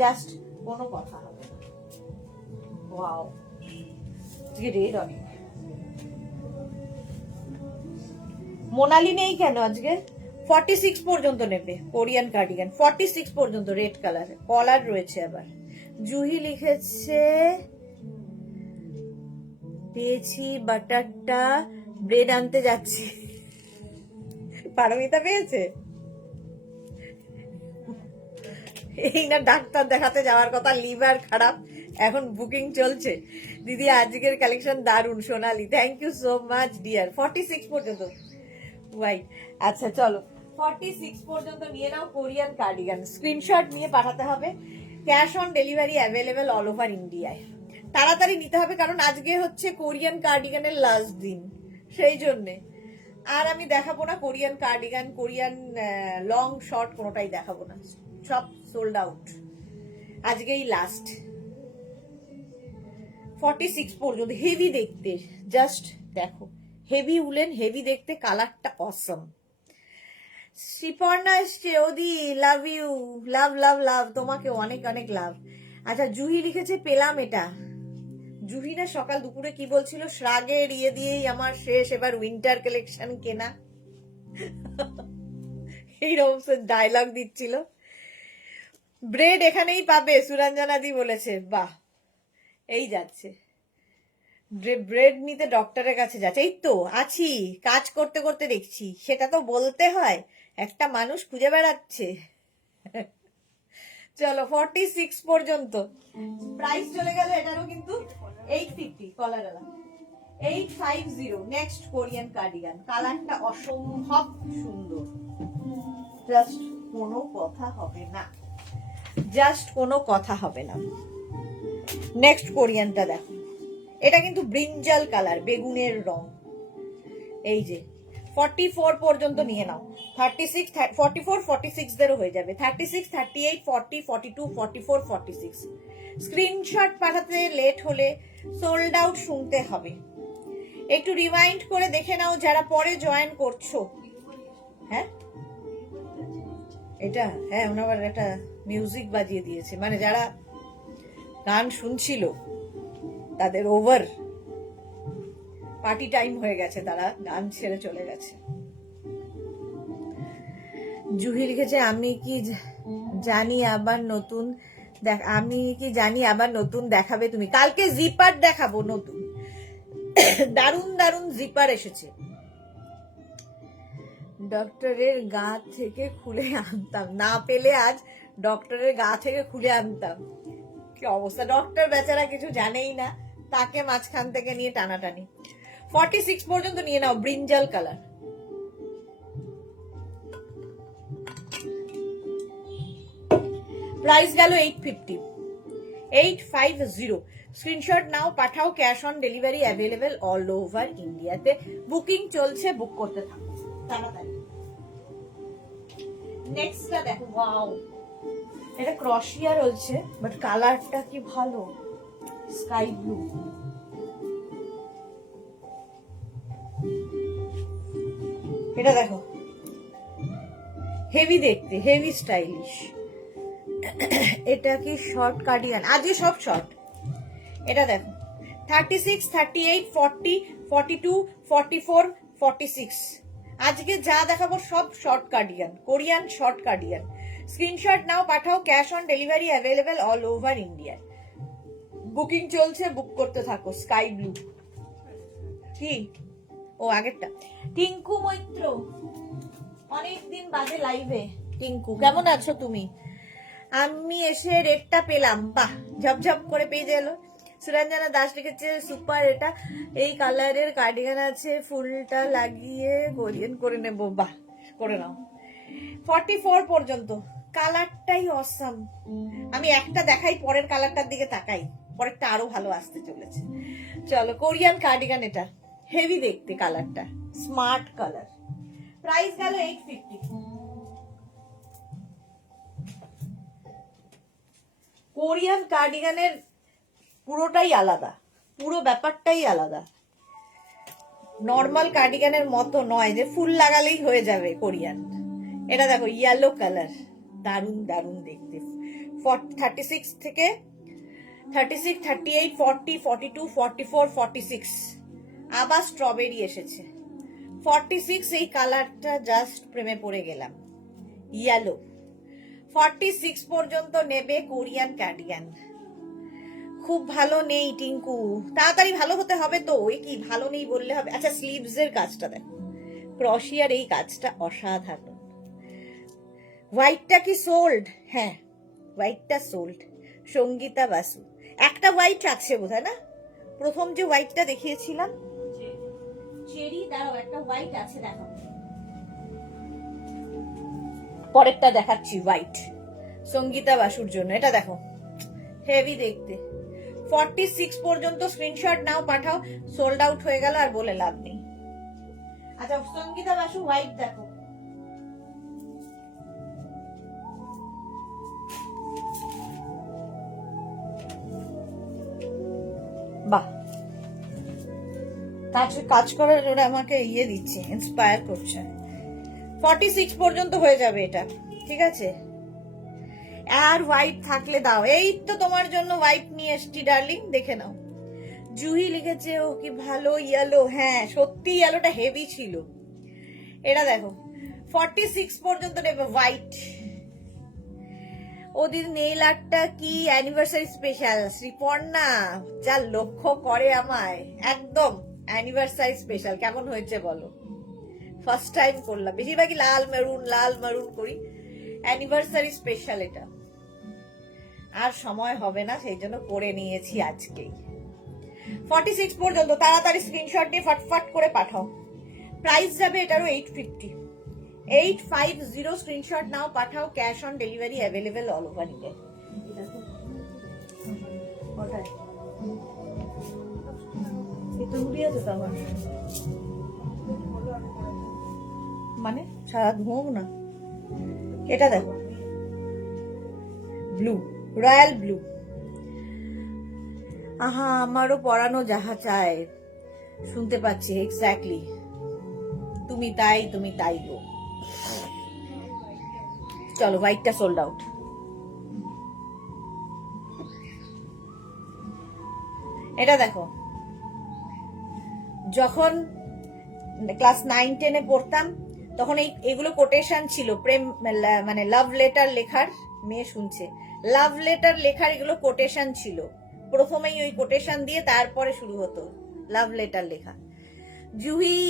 জাস্ট কোনো কথা হবে না। ওয়াও, রেড অনেক। মোনালি নেই কেন আজকে? 46 পর্যন্ত নেবে কোরিয়ান কার্ডিগান, 46 পর্যন্ত, রেড কালার, কলার রয়েছে আবার। জুহি লিখেছে পেয়েছি বাটারটা, ব্রেড আনতে যাচ্ছি। পারমিতা পেয়েছে? এই না ডাক্তার দেখাতে যাওয়ার কথা, লিভার খারাপ, এখন বুকিং চলছে। দিদি আজকের কালেকশন দারুন, Sonali, thank you so much dear. 46 পর্যন্ত হোয়াইট। আচ্ছা চলো, 46 পর্যন্ত নিয়ে নাও কোরিয়ান কার্ডিগান, স্ক্রিনশট নিয়ে পাঠাতে হবে। Cash on delivery available all over ইন্ডিয়ায়, তাড়াতাড়ি নিতে হবে, কারণ আজকে হচ্ছে কোরিয়ান কার্ডিগানের লাস্ট দিন, সেই জন্যে। আর আমি দেখাবো না Korean cardigan, Korean long short কোনোটাই দেখাবো না, সব সোল্ড আউট, আজকেই লাস্ট। 46 পর্যন্ত, হেভি দেখতে, জাস্ট দেখো, হেভি উলেন, হেভি দেখতে, কালারটা অসম। শ্রীপর্ণা এসছে, ওদি লাভ ইউ, লাভ লাভ লাভ, তোমাকে অনেক অনেক লাভ। আচ্ছা, জুহি লিখেছে পেলাম এটা। জুহি না সকাল দুপুরে কি বলছিল, শ্রাগের ইয়ে দিয়েই আমার শেষ, এবার উইন্টার কালেকশন কেনা, এইরকম ডায়লগ দিচ্ছিল। ব্রেড এখানেই পাবে, সুরঞ্জনা দি বলেছে, বাহ, এই যাচ্ছে ব্রেড নিতে ডক্টরের কাছে যাচ্ছে। এই তো আছি, কাজ করতে করতে দেখছি, সেটা তো বলতে হয়, একটা মানুষ খুঁজে বেড়াচ্ছে। চলো 46 পর্যন্ত, প্রাইস চলে গেল এটারও কিন্তু 850, কলারওয়ালা 850। নেক্সট কোরিয়ান কার্ডিগান, কালারটা অসম্ভব সুন্দর, জাস্ট কোনো কথা হবে না, জাস্ট কোনো কথা হবে না। নেক্সট কোরিয়ানটা দেখো, এটা কিন্তু ব্রিঞ্জাল কালার, বেগুনের রং। এই যে 44 পর্যন্ত নিয়ে নাও, 36 44 46 দেরও হয়ে যাবে, 36 38 40 42 44 46। স্ক্রিনশট পাঠাতে লেট হলে সোল্ড আউট শুনতে হবে। একটু রিমাইন্ড করে দেখে নাও যারা পরে জয়েন করছো। হ্যাঁ এটা, হ্যাঁ ওনার একটা মিউজিক বাজিয়ে দিয়েছে, মানে যারা গান শুনছিল তাদের ওভার পার্টি টাইম হয়ে গেছে, তারা গান ছেড়ে চলে গেছে। জুহি লিখেছে আমি কি জানি আবার নতুন দেখাবে তুমি। কালকে জিপার দেখাবো, নতুন দারুন দারুন জিপার এসেছে। ডক্টরের গা থেকে খুলে আনতাম, না পেলে আজ ডক্টরের গা থেকে খুলে আনতাম। কি অবস্থা, ডক্টর বেচারা কিছু জানেই না, তাকে মাঝখান থেকে নিয়ে টানাটানি। 46 পর্যন্ত নিয়ে নাও, ব্রিঞ্জাল কালার। প্রাইস গেল 850, 850। স্ক্রিনশট নাও, পাঠাও, cash on delivery available all over ইন্ডিয়াতে। বুকিং চলছে, বুক করতে থাকো তাড়াতাড়ি। নেক্সটটা দেখো, ওয়াও, এটা ক্রশিয়া রয়েছে, বাট কালারটা কি ভালো, স্কাই ব্লু। এটা দেখো, হেভি দেখতে, হেভি স্টাইলিশ। এটা কি শর্ট কার্ডিগান? আজকে সব শর্ট। এটা দেখো, 36 38 40 42 44 46। আজকে যা দেখাবো সব short cardigan, Korean short cardigan. Screenshot নাও, পাঠাও, cash on delivery available all over India. Booking চলছে, বুক করতে থাকো। স্কাই ব্লু কি, ও আগেরটা। টিঙ্কু মৈত্র, অনেকদিন বাদে লাইভে। টিঙ্কু কেমন আছো তুমি? আমি এসে রেটটা পেলাম, বাহ, ঝপঝপ করে পেয়ে এলো। সুরঞ্জনা দাস লিখেছে সুপার, এটা এই কালারের কার্ডিগান আছে, ফুলটা লাগিয়ে কোরিয়ান করে নেবো। বাহ, করে নাও। 44 পর্যন্ত, কালারটাই অসাম। আমি একটা দেখাই, পরের কালারটার দিকে তাকাই, পরেরটা আরো ভালো আসতে চলেছে। চলো, কোরিয়ান কার্ডিগান, এটা হেভি দেখতে, কালারটা স্মার্ট কালার। প্রাইস গেল 850। কোরিয়ান কার্ডিগানের পুরোটাই আলাদা, পুরো ব্যাপারটাই আলাদা। নর্মাল কার্ডিগানের মতো নয় যে ফুল লাগালেই হয়ে যাবে কোরিয়ান। এটা দেখো, ইয়েলো কালার, দারুন দারুন দেখতে। 36 থেকে 36 38 40 42 44 46। আবার স্ট্রবেরি এসেছে। 46, এই কালারটা জাস্ট প্রেমে পড়ে গেলাম, ইয়েলো। 46 পর্যন্ত নেবে কোরিয়ান কার্ডিগান। খুব ভালো নেই টিঙ্কু, তাড়াতাড়ি ভালো হতে হবে তো, ওই কি ভালো নেই বললে হবে? আচ্ছা, স্লিভস এর কাজটা দেখো, ক্রশিয়ার এই কাজটা অসাধারণ। হোয়াইটটা কি সোল্ড? হ্যাঁ, হোয়াইটটা সোল্ড। সঙ্গীতা বাসু, একটা হোয়াইট আছে বোধহয় না, প্রথম যে হোয়াইটটা দেখিয়েছিলাম, চেরি, দাঁড়াও, একটা হোয়াইট আছে, দেখো পরেরটা দেখাচ্ছি, হোয়াইট, সঙ্গীতা বাসুর জন্য। এটা দেখো, হেভি দেখতে। 46 পর্যন্ত স্ক্রিনশট নাও, পাঠাও, সোল্ড আউট হয়ে গেল, আর বলে লাভ নেই। আচ্ছা, সঙ্গীতা বাসু হোয়াইট দেখো, বাহ, কাজ করার ওরা আমাকে ইয়ে দিচ্ছে, ইন্সপায়ার করছে। 46 পর্যন্ত হয়ে যাবে এটা, ঠিক আছে? আর হোয়াইট থাকলে দাও, এই তো তোমার জন্য হোয়াইট নিয়ে এসছি ডার্লিং, দেখে নাও। জুহি লিখেছে ও কি ভালো ইয়েলো, হ্যাঁ সত্যি ইয়েলোটা হেভি ছিল। এটা দেখো, 46 পর্যন্ত নেবে হোয়াইট। ওদের নেইল আর্টটা কি অ্যানিভার্সারি স্পেশাল? শ্রীপর্ণা যা লক্ষ্য করে আমায়, একদম অ্যানিভার্সারি স্পেশাল। কেমন হয়েছে বলো? ফার্স্ট টাইম করলাম, বেশিরভাগই লাল মেরুন করি, অ্যানিভার্সারি স্পেশাল এটা। আর সময় হবে না, সেই জন্য করে নিয়েছি আজকেই। 46 পর্যন্ত, তাড়াতাড়ি স্ক্রিনশট নিয়ে ফটফট করে পাঠাও। প্রাইস যাবে এটারও 850, 850। স্ক্রিনশট নাও, পাঠাও, cash on delivery available all over India. জরুরি আছে তো আমার, মানে সারা ঘুমো না। এটা দেখো, ব্লু, রয়্যাল ব্লু। আহা, আমারও পরানো যাহা চায়, শুনতে পাচ্ছি এক্স্যাক্টলি। তুমি তাই গো। চলো, হোয়াইটটা সোল্ড আউট। এটা দেখো, যখন ক্লাস 9-10-এ পড়তাম তখন এগুলো কোটেশন ছিল, প্রেম মানে লাভ লেটার লেখার, মেয়ে শুনছে, লাভ লেটার লেখার এগুলো কোটেশন ছিল। প্রথমেই ওই কোটেশন দিয়ে তারপরে শুরু হতো লাভ লেটার লেখা। জুহি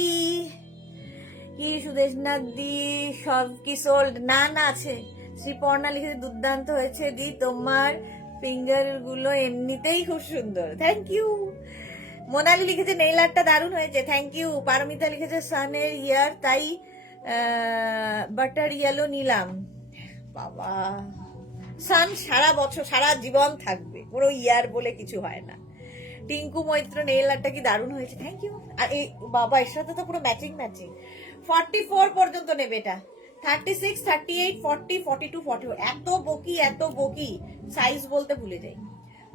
কি সুদেশনাথ দি সব কি সোল্ড? না আছে। শ্রীপর্ণা লিখেছে দুর্দান্ত হয়েছে দি, তোমার ফিঙ্গার গুলো এমনিতেই খুব সুন্দর, থ্যাংক ইউ। মোনালি লিখেছে নেইল আর্টটা দারুণ হয়েছে, থ্যাংক ইউ। পারমিতা লিখেছে সানের ইয়ার, তাই বাটার ইয়েলো নিলাম। বাবা, সান সারা বছর সারা জীবন থাকবে, কোনো ইয়ার বলে কিছু হয় না। টিঙ্কু মৈত্র নেইল আর্টটা কি দারুণ হয়েছে, থ্যাংক ইউ। আর এই বাবা, এর সাথে তো পুরো ম্যাচিং। 44 পর্যন্ত নেবে এটা, 36, 38, 40, 42, 44। এত বকি সাইজ বলতে ভুলে যাই।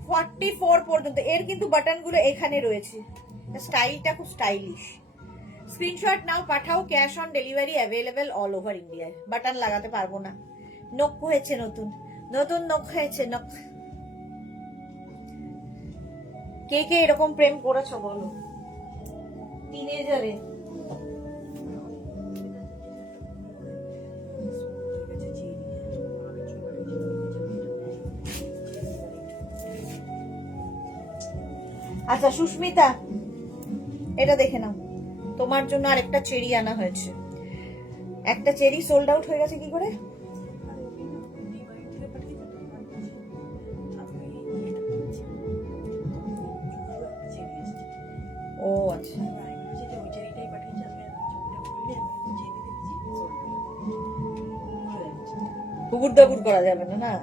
44 পর্যন্ত। এর কিন্তু বাটন গুলো এখানে রয়েছে, স্টাইলটা খুব স্টাইলিশ। স্ক্রিনশট নাও, পাঠাও, cash on delivery available all over ইন্ডিয়ায়। বাটন লাগাতে পারবো না, নখ হয়েছে, নতুন নখ হয়েছে, নখ। কে এরকম প্রেম করেছো বলো, টিনেজারে? আচ্ছা সুস্মিতা, এটা দেখে নাও, তোমার জন্য আর একটা চেরি আনা হয়েছে। একটা চেরি সোল্ড আউট হয়ে গেছে কি করে? ও আচ্ছা, কুকুর দাকুর করা যাবে না না।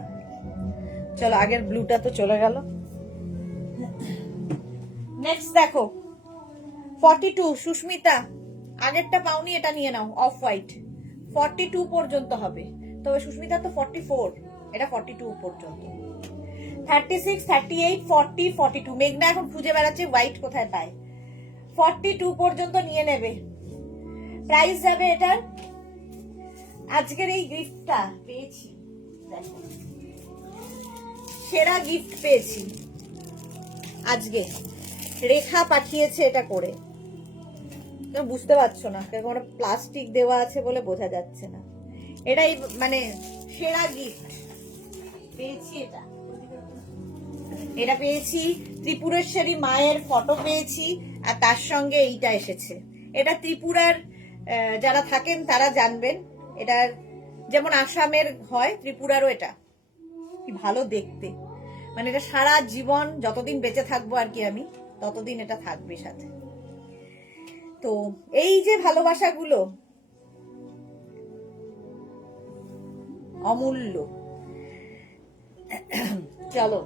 চলো, আগের ব্লুটা তো চলে গেল। নেক্সট দেখো 42। সুস্মিতা, আগেরটা পাওনি, এটা নিয়ে নাও, অফ হোয়াইট। 42 পর্যন্ত হবে, তবে সুস্মিতা তো 44, এটা 42 পর্যন্ত। 36, 38, 40, 42। মেঘনা এখন খুঁজে বেড়াচ্ছে হোয়াইট কোথায় পায়। 42 পর্যন্ত নিয়ে নেবে। প্রাইস যাবে এটার, আজকের এই গিফটটা পেয়েছি, দেখো সেরা গিফট পেয়েছি আজকে। রেখা পাঠিয়েছে এটা করে, বুঝতে পারছো না, কোনো প্লাস্টিক দেওয়া আছে বলে বোঝা যাচ্ছে না। এটাই মানে সেরা গিফট পেয়েছি। এটা পেয়েছি, ত্রিপুরেশ্বরী মায়ের ফটো পেয়েছি, আর তার সঙ্গে এইটা এসেছে। এটা ত্রিপুরার যারা থাকেন তারা জানবেন, এটার যেমন আসামের হয়, ত্রিপুরারও এটা। কি ভালো দেখতে, মানে এটা সারা জীবন যতদিন বেঁচে থাকবো আর কি আমি, ততদিন এটা থাকবে সাথে। তো এই যে ভালোবাসাগুলো অমূল্য। চলো,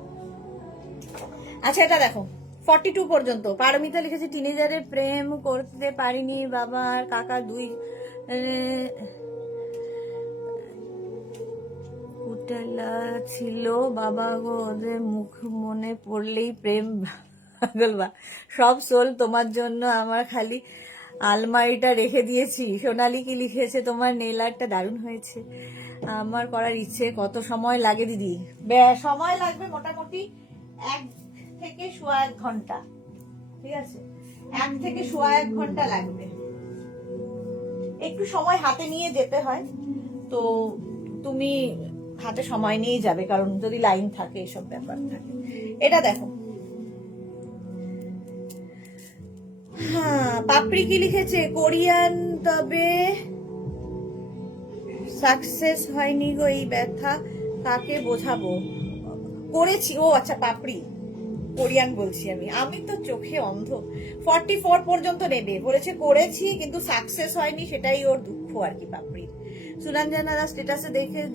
আচ্ছা এটা দেখো 42 পর্যন্ত। পারমিতা লিখেছে টিনেজারে প্রেম করতে পারিনি, বাবা আর কাকা দুই উটেলা ছিল, বাবা গো ওদের মুখ মনে পড়লেই প্রেম পাগল। বা সব সোল তোমার জন্য, আমার খালি আলমারিটা রেখে দিয়েছি। সোনালি কি লিখেছে, তোমার নেল আর্টটা দারুণ হয়েছে, আমার করার ইচ্ছে। কত সময় লাগে দিদি? সময় লাগবে মোটামুটি 1 থেকে 1.25 ঘন্টা, ঠিক আছে? 1 থেকে 1.25 ঘন্টা লাগবে। একটু সময় হাতে নিয়ে যেতে হয়, তো তুমি হাতে সময় নিয়ে যাবে, কারণ যদি লাইন থাকে, এসব ব্যাপার থাকে। এটা দেখো, হ্যাঁ পাপড়ি কি লিখেছে, কোরিয়ান, তবে সাকসেস হয়নি গো, এই ব্যথা কাকে বোঝাবো, করেছি। ও আচ্ছা, পাপড়ি কোরিয়ান বলছি আমি তো চোখে অন্ধ। 44 পর্যন্ত নেবে বলেছে, করেছি কিন্তু সাকসেস হয়নি, সেটাই ওর দুঃখ আর কি পাপড়ির। সুরঞ্জনারা স্ট্যাটাসে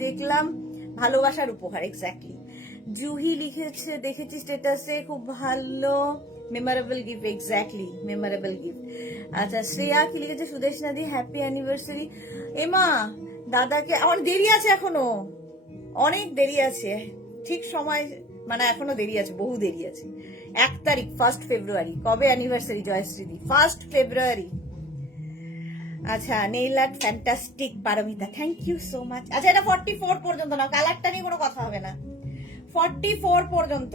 দেখলাম ভালোবাসার উপহার, এক্স্যাক্টলি। জুহি লিখেছে দেখেছি স্ট্যাটাসে, খুব ভালো memorable gift, exactly memorable gift. আচ্ছা, শ্রেয়া কি লিখেছে? সুদেশনা দি হ্যাপি অ্যানিভার্সারি। এমা দাদাকে, আমার দেরি আছে এখনো, অনেক দেরি আছে, ঠিক সময় মানে এখনো দেরি আছে, বহু দেরি আছে। 1 তারিখ 1 ফেব্রুয়ারি। কবে অ্যানিভার্সারি জয়শ্রীদি? 1 ফেব্রুয়ারি। আচ্ছা, nail art fantastic Paramita, thank you so much. আচ্ছা, এটা 44 পর্যন্ত না, কালারটা নিয়ে কোনো কথা হবে না। 44 পর্যন্ত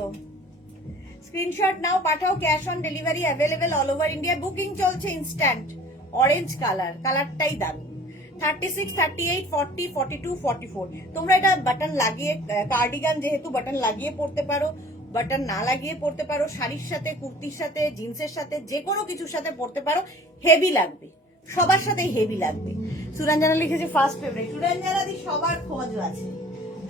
স্ক্রিনশট নাও, পাঠাও, cash on delivery available all over India, booking চলছে ইনস্ট্যান্ট। অরেঞ্জ কালারটাই দারুণ। 36, 38, 40, 42, 44। তোমরা এটা বাটন লাগিয়ে, কার্ডিগান যেহেতু বাটন লাগিয়ে পড়তে পারো, বাটন না লাগিয়ে পড়তে পারো, শাড়ির সাথে, কুর্তির সাথে, জিন্সের সাথে, যে কোনো কিছুর সাথে পড়তে পারো, হেভি লাগবে, সবার সাথেই হেভি লাগবে। সুরঞ্জনা লিখেছে 1 ফেব্রুয়ারি। সুরঞ্জনা দি সবার খোঁজ আছে,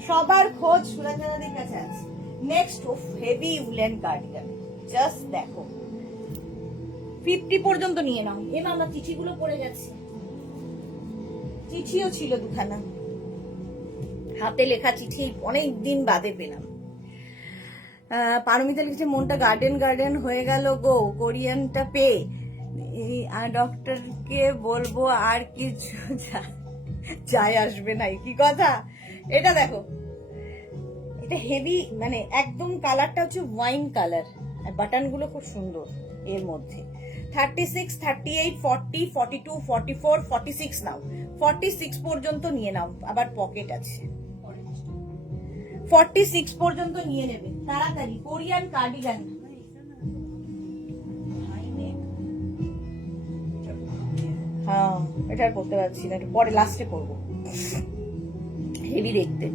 সবার খোঁজ সুরঞ্জনা দির কাছে আছে। Next heavy woollen cardigan, just দেখো 50 পর্যন্ত নিয়ে নাও। এমা আমার চিঠিগুলো পড়ে যাচ্ছে, চিঠিও ছিল দুখানা, হাতে লেখা চিঠি, অনেক দিন বাদে পেলাম। পারমিতা লিখেছে মনটা গার্ডেন হয়ে গেল গো কোরিয়ানটা পেয়ে। ডক্টরকে বলবো আর কিছু যায় আসবে না, কি কথা? এটা দেখো, এটা হেভি, মানে একদম কালারটা হচ্ছে ওয়াইন কালার, আর বাটন গুলো খুব সুন্দর এর মধ্যে। 36, 38, 40, 42, 44, 46 নাও, 46 পর্যন্ত নিয়ে নাও, আবার পকেট আছে। 46 পর্যন্ত নিয়ে নেবে তাড়াতাড়ি। কোরিয়ান কার্ডিগান, হ্যাঁ এটা আর করতে পারছি না, একটু পরে লাস্টে করবো, হেভি দেখতে।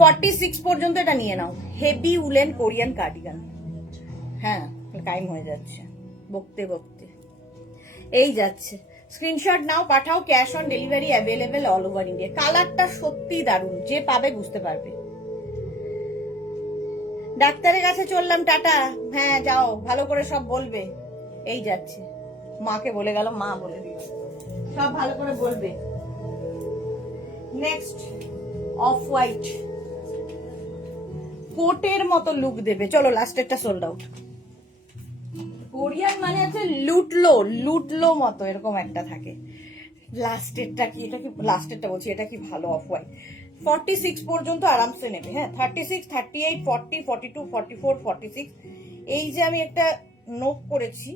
46 পর্যন্ত এটা নিয়ে নাও, হেভি উলেন কোরিয়ান কার্ডিগান। হ্যাঁ টাইম হয়ে যাচ্ছে বকতে বকতে, এই যাচ্ছে। স্ক্রিনশট নাও, পাঠাও, cash on delivery available all over India. কালারটা সত্যি দারুণ, যে পাবে বুঝতে পারবে। ডাক্তারের কাছে চললাম, টাটা। হ্যাঁ যাও, ভালো করে সব বলবে। এই যাচ্ছে, মাকে বলে গেল, মা বলে দিল, সব ভালো করে বলবে। নেক্সট অফ হোয়াইট, কোটের মতো লুক দেবে। চলো লাস্টেরটা সোল্ড আউট। কোরিয়ান মানে আছে লুটলো মতো এরকম একটা থাকে। লাস্টেরটা কি, এটা কি লাস্টেরটা বলছি, এটা কি ভালো অফ হোয়াইট। 46 পর্যন্ত আরামসে নেবে। হ্যাঁ 36, 38, 40, 42, 44, 46। এই যে আমি একটা নোক করেছি,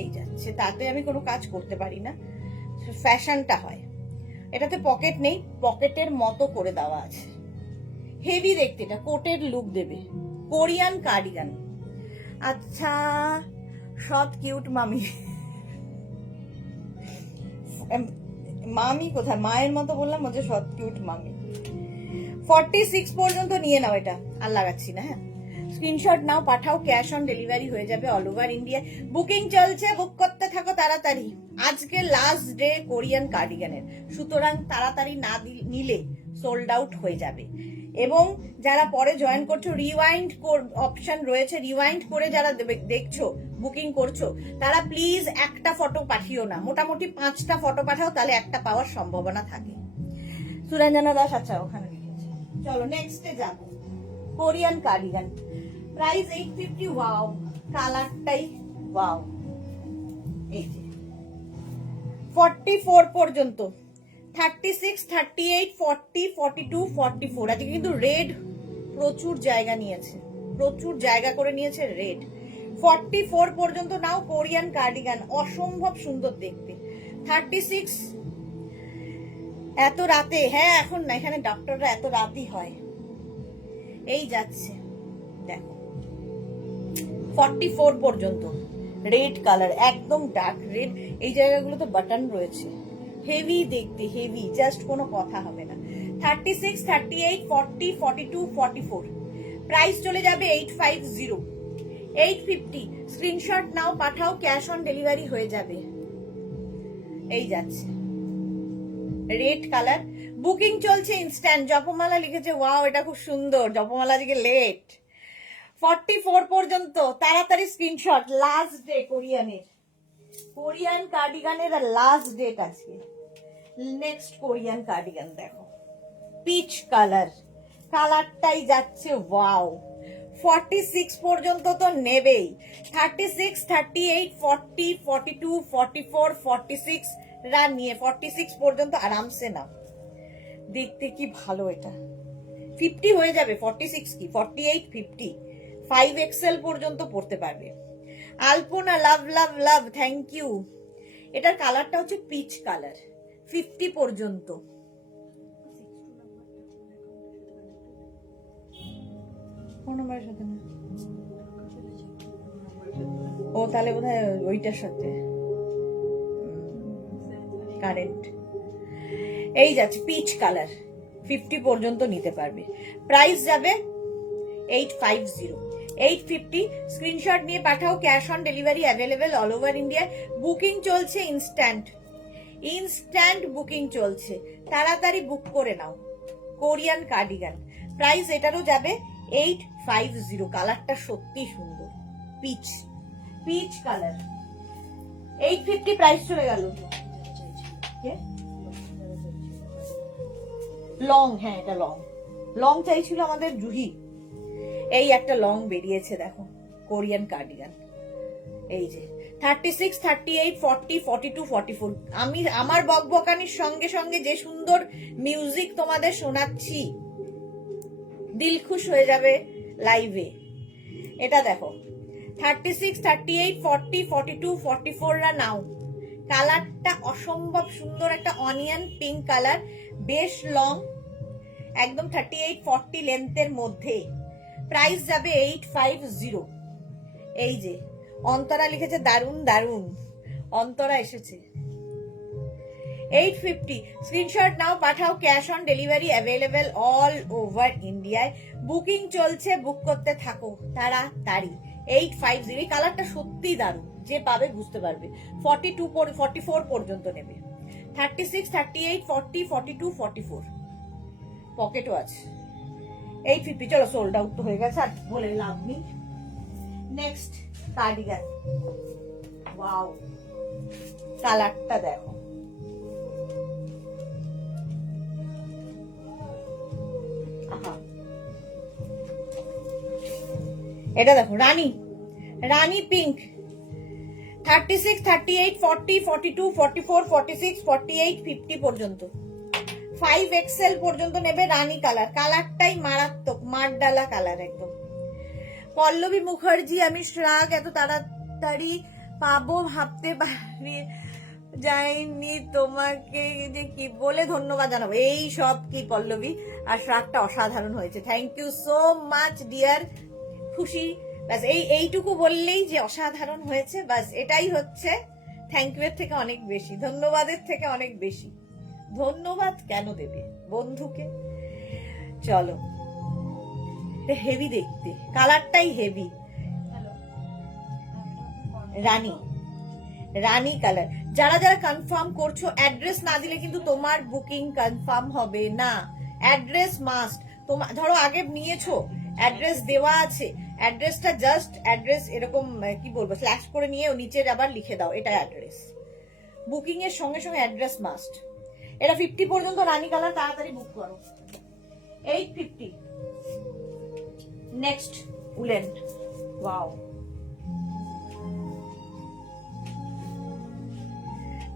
এই যাচ্ছে, তাতে আমি কোনো কাজ করতে পারি না, ফ্যাশনটা হয়। এটাতে পকেট নেই, পকেটের মতো করে দেওয়া আছে, হেভি দেখতে, এটা কোটের লুক দেবে। Korean cardigan. আচ্ছা, সৎ কিউট মামি, মামি কোথায়, মায়ের মতো বললাম, হচ্ছে সৎ কিউট মামি। 46 পর্যন্ত নিয়ে নাও, এটা আর লাগাচ্ছি না। হ্যাঁ স্ক্রিনশট নাও, পাঠাও, ক্যাশ অন ডেলিভারি হয়ে যাবে অল ওভার ইন্ডিয়া, বুকিং চলছে, বুক করতে থাকো তাড়াতাড়ি। আজকে লাস্ট ডে কোরিয়ান কার্ডিগানের, সুতরাং তাড়াতাড়ি না নিলে সোল্ড আউট হয়ে যাবে। এবং যারা পরে জয়েন করছো, রিওয়াইন্ড অপশন রয়েছে, রিওয়াইন্ড করে যারা দেখছো, বুকিং করছো, তারা প্লিজ একটা ফটো পাঠিও না, মোটামুটি 5টা ফটো পাঠাও, তাহলে একটা পাওয়ার সম্ভাবনা থাকে। সুরঞ্জনা দাস, আচ্ছা ওখানে লিখেছে। চলো নেক্সটে যাব, কোরিয়ান কার্ডিগান, প্রাইস 850। ওয়াও, কালারটাই ওয়াও। এই যে 44 পর্যন্ত, 36, 38, 40, 42, 44। আজকে কিন্তু রেড প্রচুর জায়গা নিয়েছে, প্রচুর জায়গা করে নিয়েছে রেড। 44 পর্যন্ত নাও, কোরিয়ান কার্ডিগান, অসম্ভব সুন্দর দেখতে। 36 এত রাতে, হ্যাঁ এখন না, এখানে ডক্টররা এত রাতই হয়। এই যাচ্ছে দেখো 44 পর্যন্ত, রেড কালার, একদম ডার্ক রেড, এই জায়গাগুলো তো বাটন রয়েছে, হেভি দেখতে, হেভি, জাস্ট কোনো কথা হবে না। 36, 38, 40, 42, 44। প্রাইস চলে যাবে 850, 850। স্ক্রিনশট নাও, পাঠাও, ক্যাশ অন ডেলিভারি হয়ে যাবে। এই যাচ্ছে রেড কালার, বুকিং চলছে ইনস্ট্যান্ট। জপমালা লিখেছে ওয়াও, এটা খুব সুন্দর। জপমালা আজকে লেট। 44 পর্যন্ত, তাড়াতাড়ি স্ক্রিনশট, লাস্ট ডে কোরিয়ানের, কোরিয়ান কার্ডিগানের লাস্ট ডেট আজকে। নেক্সট কোরিয়ান কার্ডিগান দেখো, পিচ কালার, কালারটাই যাচ্ছে ওয়াও। 46 পর্যন্ত তো নেবেই। 36, 38, 40, 42, 44, 46 রা নিয়ে 46 পর্যন্ত আরামসে নাও। দেখতে কি ভালো এটা। 50 হয়ে যাবে, 46 কি 48, 50, 5XL পর্যন্ত পড়তে পারবে। আলপনা লাভ লাভ লাভ, থ্যাংক ইউ। এটার কালারটা হচ্ছে পিচ কালার, 50 পর্যন্ত। কোন নম্বরের সাথে না? ও তাহলে বোধহয় ওইটার সাথে কারেন্ট। এই যাচ্ছে পিচ কালার, 50 পর্যন্ত নিতে পারবে। প্রাইস যাবে 850, 850। স্ক্রিনশট নিয়ে পাঠাও, cash on delivery available all over India. Booking চলছে ইনস্ট্যান্ট, ইনস্ট্যান্ট বুকিং চলছে, তাড়াতাড়ি বুক করে নাও। কোরিয়ান কার্ডিগান, প্রাইস এটারও যাবে 850। কালারটা সত্যি সুন্দর, পিচ পিচ কালার। 850 প্রাইস চলে গেল। লং, হ্যাঁ এটা লং, লং চাইছিল আমাদের জুহি। এই একটা লং বেরিয়েছে দেখো, কোরিয়ান কার্ডিগান। এই যে 36, 38, 40, 42, 44। আমি আমার বকবকানির সঙ্গে সঙ্গে যে সুন্দর মিউজিক তোমাদের শোনাচ্ছি, দিল খুশ হয়ে যাবে লাইভে। এটা দেখো 36, 38, 40, 42, 44 রা নাও। কালারটা অসম্ভব সুন্দর, একটা অনিয়ন পিঙ্ক কালার, বেশ লং, একদম 38, 40 লেন্থের মধ্যে। প্রাইস যাবে 850। এই যে অন্তরা লিখেছে দারুন দারুন, অন্তরা এসেছে। 850, স্ক্রিনশট নাও, পাঠাও, cash on delivery available all over ইন্ডিয়ায়। বুকিং চলছে, বুক করতে থাকো তাড়াতাড়ি। 850, এই কালারটা সত্যি দারুন, যে পাবে বুঝতে পারবে। 42, 44 পর্যন্ত নেবে। 36, 38, 40, 42, 44, পকেটও আছে। 850, চলো সোল্ড আউট তো হয়ে গেছে, আর বলে লাভ নেই। নেক্সট কার্ডিগান, ওয়াও, কালারটা দেখো, এটা দেখো রানী, রানী পিঙ্ক। 36, 38, 40, 42, 44, 46, 48, 50 পর্যন্ত, 5XL পর্যন্ত নেবে। রানী কালার, কালারটাই মারাত্মক, মারডালা কালার একদম। পল্লবী মুখার্জি, আমি শ্রাগ এত তাড়াতাড়ি পাবো ভাবতে পারি যাইনি, তোমাকে যে কি বলে ধন্যবাদ জানাবো। এই সব কি পল্লবী, আর শ্রাগটা অসাধারণ হয়েছে, thank you so much dear. খুশি, ব্যাস এইটুকু বললেই যে অসাধারণ হয়েছে, ব্যাস এটাই হচ্ছে থ্যাংক ইউ এর থেকে অনেক বেশি, ধন্যবাদের থেকে অনেক বেশি। ধন্যবাদ কেন দেবে বন্ধুকে? চলো, হেভি দেখতে, কালারটাই হেভি। রানী, রানী কালার। যারা যারা কনফার্ম করছো, অ্যাড্রেস না দিলে কিন্তু তোমার বুকিং কনফার্ম হবে না। Address must. তোমার ধরো আগে নিয়েছো, অ্যাড্রেস দেওয়া আছে, অ্যাড্রেসটা জাস্ট অ্যাড্রেস এরকম কি বলবো স্ল্যাশ করে নিয়ে নিচের আবার লিখে দাও এটা অ্যাড্রেস। বুকিং এর সঙ্গে সঙ্গে অ্যাড্রেস মাস্ট। এটা 50 পর্যন্ত রানী কালার, তাড়াতাড়ি বুক করো। 850। নেক্সট উলেন, ওয়াও,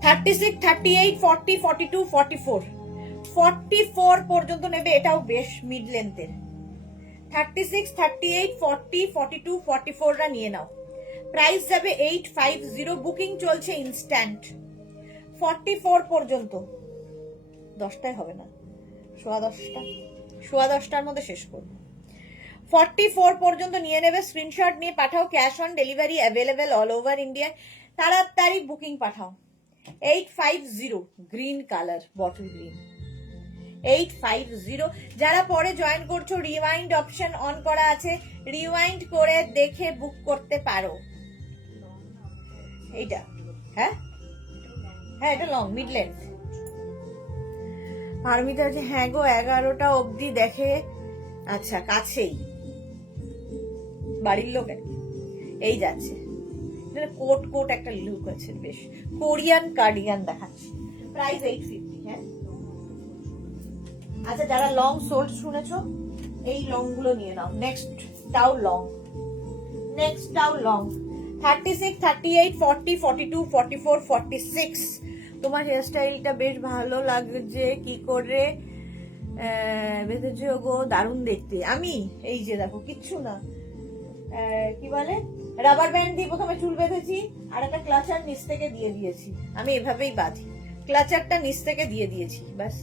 36, 38, 40, 42, 44, 44 পর্যন্ত নেবে। এটাও বেশ মিড লেন্থের। 36, 38, 40, 42, 44 রা নিয়ে নাও। প্রাইস যাবে 850, বুকিং চলছে ইনস্ট্যান্ট। 44 পর্যন্ত, 10টায় হবে না, 10:15 মধ্যে শেষ করবো। 44 পর্যন্ত নিয়ে নেবে, স্ক্রিনশট নিয়ে পাঠাও, cash on delivery available all over India, তাড়াতাড়ি বুকিং পাঠাও। 850, গ্রিন কালার, বটল গ্রিন। 850। যারা পরে জয়েন করছো, রিওয়াইন্ড অপশন অন করা আছে, রিওয়াইন্ড করে দেখে বুক করতে পারো। এইটা হ্যাঁ হ্যাঁ, এটা লং, মিড লেন্থ। পারমিতা আছে, হ্যাঁ গো 11টা অবধি দেখে। আচ্ছা, কাছেই বাড়ির লোক। এই যাচ্ছে, কোট কোট একটা লুক আছে, বেশ কোরিয়ান কার্ডিগান দেখাচ্ছি। প্রাইস 850। হ্যাঁ, আচ্ছা, যারা লং সোল্ড শুনেছো, এই লং গুলো নিয়ে নাও। নেক্সট নেক্সটটাও লং, নেক্সটটাও লং। 36, 38, 40, 42, 44, 46। তোমার হেয়ারস্টাইলটা বেশ ভালো লাগছে, কি করে বেঁধেছো গো, দারুণ দেখতে। আমি এই যে দেখো, কিচ্ছু না, কি বলে, রাবার ব্যান্ড দিয়ে প্রথমে চুল বেঁধেছি, আর একটা ক্লাচার নিচ থেকে দিয়ে দিয়েছি। আমি এভাবেই বাঁধি, ক্লাচারটা নিচ থেকে দিয়ে দিয়েছি, ব্যাস।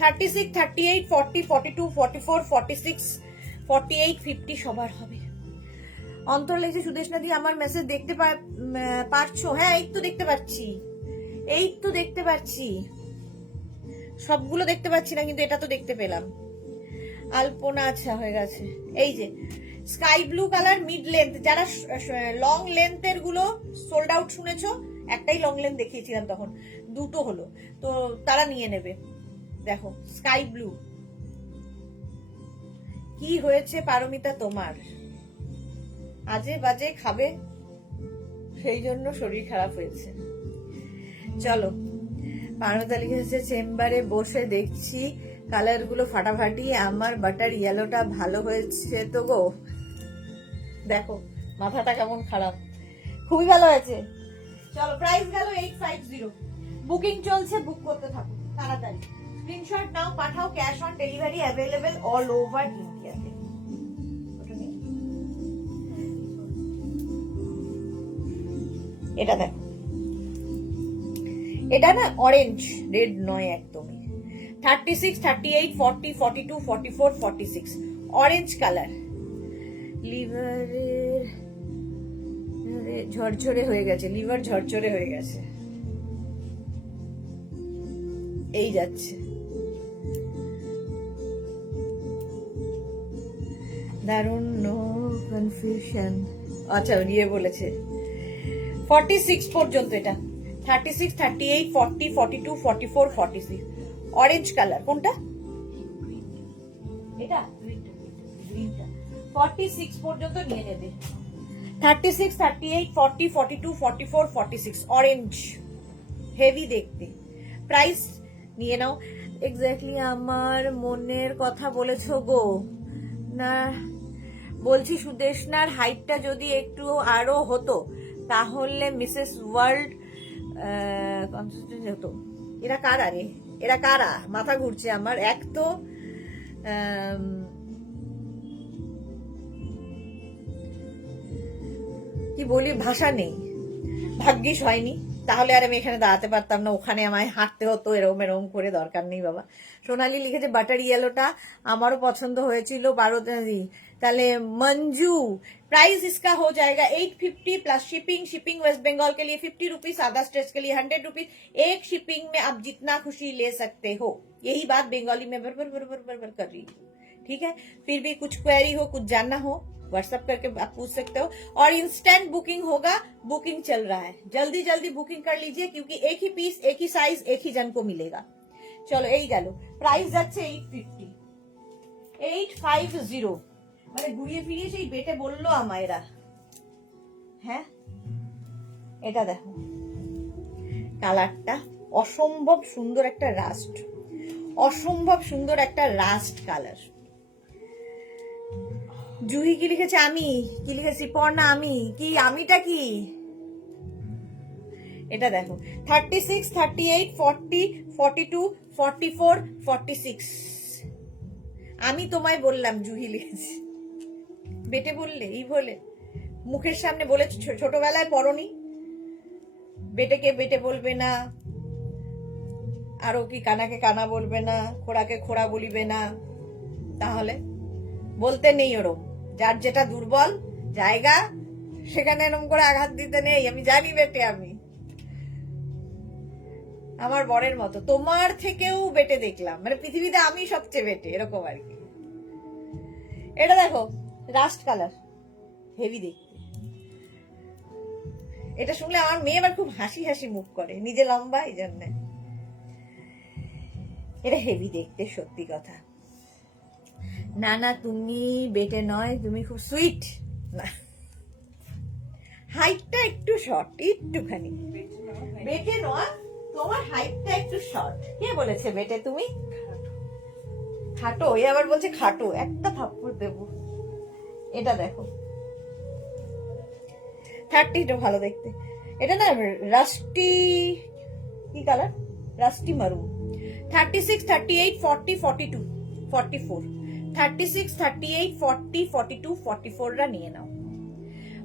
36, 38, 40, 42, 44, 46, 48, 50 সবার হবে। অন্তর লেগেছে, সুদেশনা দি আমার মেসেজ দেখতে পারছো? হ্যাঁ, এই তো দেখতে পাচ্ছি, এই তো দেখতে পাচ্ছি, সবগুলো দেখতে পাচ্ছি না, কিন্তু এটা তো দেখতে পেলাম। আলপনা আচ্ছা হয়ে গেছে। এই যে sky blue colour mid length, যারা লং লেন্থের গুলো সোল্ড আউট শুনেছো, একটাই লং লেন্থ দেখিয়েছিলাম তখন, দুটো হলো, তো তারা নিয়ে নেবে। দেখো স্কাই ব্লু। কি হয়েছে পারমিতা তোমার? আজে বাজে খাবে, সেই জন্য শরীর খারাপ হয়েছে। চলো, পারমিতা লিখেছে চেম্বারে বসে দেখছি কালার গুলো ফাটাফাটি, আমার বাটার ইয়েলোটা ভালো হয়েছে তো গো। দেখো মাথাটা কেমন খারাপ, খুবই ভালো হয়েছে। চলো, প্রাইস গেল 850। বুকিং চলছে, বুক করতে থাকো তাড়াতাড়ি, স্ক্রিনশট নাও, পাঠাও, cash on delivery available all over ইন্ডিয়াতে। এটা দেখো, এটা না অরেঞ্জ, রেড নয় একদমই। 36, 38, 40, 42, 44, 46 অরেঞ্জ কালার। লিভারের ঝরঝরে হয়ে গেছে, লিভার ঝরঝরে হয়ে গেছে, এই যাচ্ছে। দারুণ, নো কনফিউশন। আচ্ছা ইয়ে বলেছে 46 পর্যন্ত, এটা 36, 38, 40, 42, 44, 46 অরেঞ্জ কালার। কোনটা এটা? 46 পর্যন্ত নিয়ে নেবে। 36, 38, 40, 42, 44, 46 অরেঞ্জ, হেভি দেখতে। প্রাইস নিয়ে নাও। এক্স্যাক্টলি আমার মনের কথা বলেছো গো। না বলছি, সুদেশনার হাইটটা যদি একটু আরো হতো তাহলে মিসেস ওয়ার্ল্ড কনসিস্টেন্ট হতো। এরা কারা রে, এরা কারা? মাথা ঘুরছে আমার। এক তো কি বলি, ভাষা নেই, ভাগ্যিস হয়নি, তাহলে আর আমি এখানে দাঁড়াতে পারতাম না, ওখানে আমায় হাঁটতে হতো এরম এরম করে, দরকার নেই বাবা। সোনালি লিখেছে বাটার ইয়েলোটা আমারও পছন্দ হয়েছিল 12 তাহলে मंजू प्राइस इसका हो जाएगा 850 प्लस शिपिंग। शिपिंग वेस्ट बंगाल के लिए 50 रुपीज, सादा स्ट्रेच के लिए 100 रुपीज। एक शिपिंग में आप जितना खुशी ले सकते हो, यही बात बंगाली में बर कर रही हूँ, ठीक है। फिर भी कुछ क्वेरी हो, कुछ जानना हो, व्हाट्सएप करके आप पूछ सकते हो। और इंस्टेंट बुकिंग होगा, बुकिंग चल रहा है, जल्दी जल्दी बुकिंग कर लीजिए, क्योंकि एक ही पीस, एक ही साइज, एक ही जन को मिलेगा। चलो এই গেল, প্রাইস যাচ্ছে 850, 850। মানে ঘুরিয়ে ফিরিয়ে সেই বেটে বললো আমায় এরা। হ্যাঁ, এটা দেখো কালারটা অসম্ভব সুন্দর, একটা রাস্ট, অসম্ভব সুন্দর একটা রাস্ট কালার। জুহি কি লিখেছে? আমি কি লিখেছি? পর্ণা আমি কি, আমিটা কি? এটা দেখো 36, 38, 40, 42, 44, 46 আমি তোমায় বললাম জুহি লিখেছি, বেটে বললে এই বলে মুখের সামনে বলে, ছোটবেলায় পড়নি বেটেকে বেটে বলবে না, আরো কি কানাকে কানা বলবে না, খোড়াকে খোড়া বলিবে না, তাহলে বলতে নেই ওরম, যার যেটা দুর্বল জায়গা সেখানে এরম করে আঘাত দিতে নেই। আমি জানি বেটে, আমি আমার বরের মতো, তোমার থেকেও বেটে দেখলাম, মানে পৃথিবীতে আমি সবচেয়ে বেটে, এরকম আর কি। এটা দেখো রাস্ট কালার, হেভি দেখতে। এটা শুনলে আমার মেয়ে আবার খুব হাসি হাসি মুখ করে, নিজে লম্বা এই জন্য। এটা হেভি দেখতে, সত্যি কথা। না না তুমি বেটে নয়, তুমি খুব সুইট। না, হাইটটা একটু শর্ট, একটুখানি। বেটে নয়, তোমার হাইটটা একটু শর্ট। কে বলেছে বেটে? তুমি খাটো। এ আবার বলছে খাটো, একটা থাপ্পড় দেবো। এটা দেখো 30টা ভালো দেখতে, এটা না রাস্টি কি কালার, রাস্টি মারুন। 36, 38, 40, 42, 44, 36, 38, 40, 42, 44 রা নিয়ে নাও।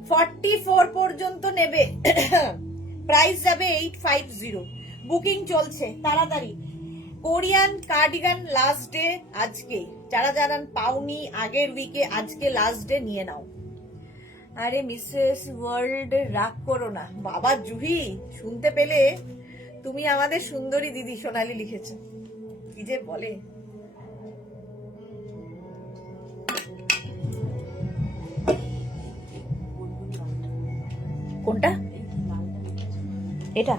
44 পর্যন্ত নেবে, প্রাইস যাবে 850। বুকিং চলছে তাড়াতাড়ি। কোরিয়ান কার্ডিগান লাস্ট ডে আজকে, যারা যারা পাওনি আগের উইকে, আজকে লাস্ট ডে নিয়ে নাও। আরে মিসেস ওয়ার্ল্ড রাগ করো না বাবা। জুহি শুনতে পেলে? তুমি আমাদের সুন্দরী দিদি সোনালি লিখেছো, কি যে বলে। কোনটা? এটা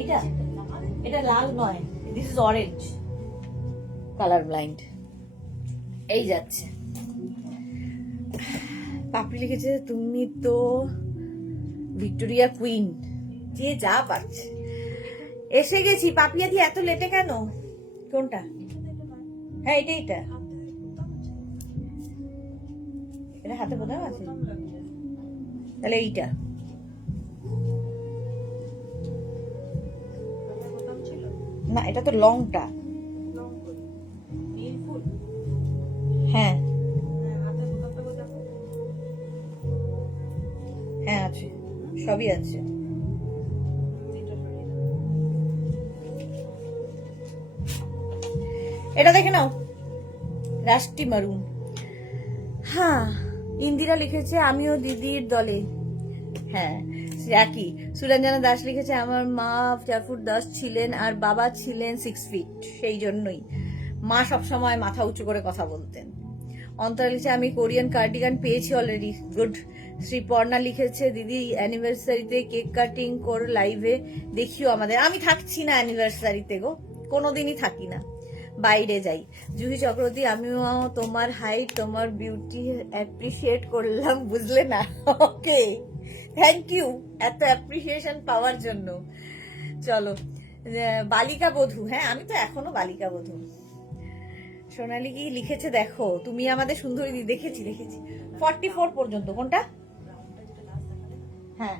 এটা এটা লাল নয়, this is orange, colour blind. এই যাচ্ছে। পাপড়ি লিখেছে তুমি তো ভিক্টোরিয়া কুইন, যে যা পাচ্ছে। এসে গেছি। পাপিয়াদি এত লেটে কেন? কোনটা? হ্যাঁ এটা এটা এটা হাতে বোঝাও আছে, তাহলে এইটা। না এটা তো লংটা। হ্যাঁ হ্যাঁ আছে, সবই আছে। এটা দেখে নাও, রাস্টি মারুন। হ্যাঁ ইন্দিরা লিখেছে আমিও দিদির দলে। হ্যাঁ একই। সুরঞ্জনা দাস লিখেছে আমার মা 4 ফুট 10 ছিলেন আর বাবা ছিলেন 6 ফিট, সেই জন্যই মা সবসময় মাথা উঁচু করে কথা বলতেন। অন্তরা লিখেছে আমি কোরিয়ান কার্ডিগান পেয়েছি অলরেডি, গুড। শ্রীপর্ণা লিখেছে দিদি অ্যানিভার্সারিতে কেক কাটিং কর লাইভে দেখিও আমাদের। আমি থাকছি না অ্যানিভার্সারিতে গো, কোনোদিনই থাকি না, বাইরে যাই। জুহি চক্রবর্তী আমিও তোমার হাইট তোমার বিউটি অ্যাপ্রিসিয়েট করলাম, বুঝলে না? ওকে থ্যাংক ইউ এত অ্যাপ্রিসিয়েশন পাওয়ার জন্য। চলো বালিকা বধূ, হ্যাঁ আমি তো এখনো বালিকা বধূ। সোনালি কি লিখেছে দেখো, তুমি আমাদের সুন্দরী দিদি। দেখেছি দেখেছি 44 পর্যন্ত। কোনটা? হ্যাঁ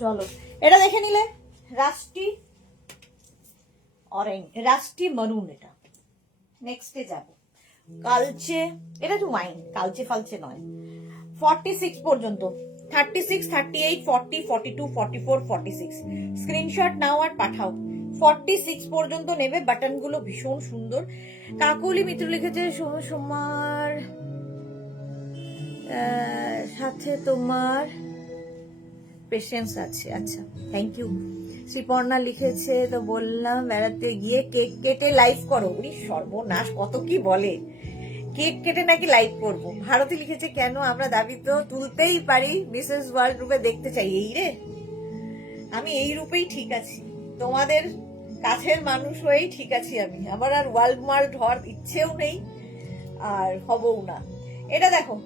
চলো এটা দেখে নিলে। রাস্টি অরেঞ্জ, রাস্টি মারুন। এটা নেক্সটে যাব। কালচে, এটা তো ওয়াইন, কালচে ফালচে নয়। 46 পর্যন্ত, 36, 38, 40, 42, 44, 46। স্ক্রিনশট নাও আর পাঠাও। 46 পর্যন্ত নেবে। বাটন গুলো ভীষণ সুন্দর। কাকুলি মিত্র লিখেছে সোমার সাথে তোমার পেশেন্স আছে। আচ্ছা থ্যাংক ইউ। শ্রীপর্ণা লিখেছে তো বললাম বেড়াতে গিয়ে কেক কেটে লাইভ করো। উনি সর্বনাশ, কত কি বলে। কেক কেটে নাকি লাইভ করবো। ভারতী লিখেছে কেন, আমরা দাবি তো তুলতেই পারি, মিসেস ওয়ার্ল্ড রূপে দেখতে চাই। এই রে, আমি এই রূপেই ঠিক আছি, তোমাদের কাছের মানুষ হয়েই ঠিক আছি আমি। আমার আর ওয়ার্ল্ড হওয়ার ইচ্ছেও নেই আর হবও না। এটা দেখো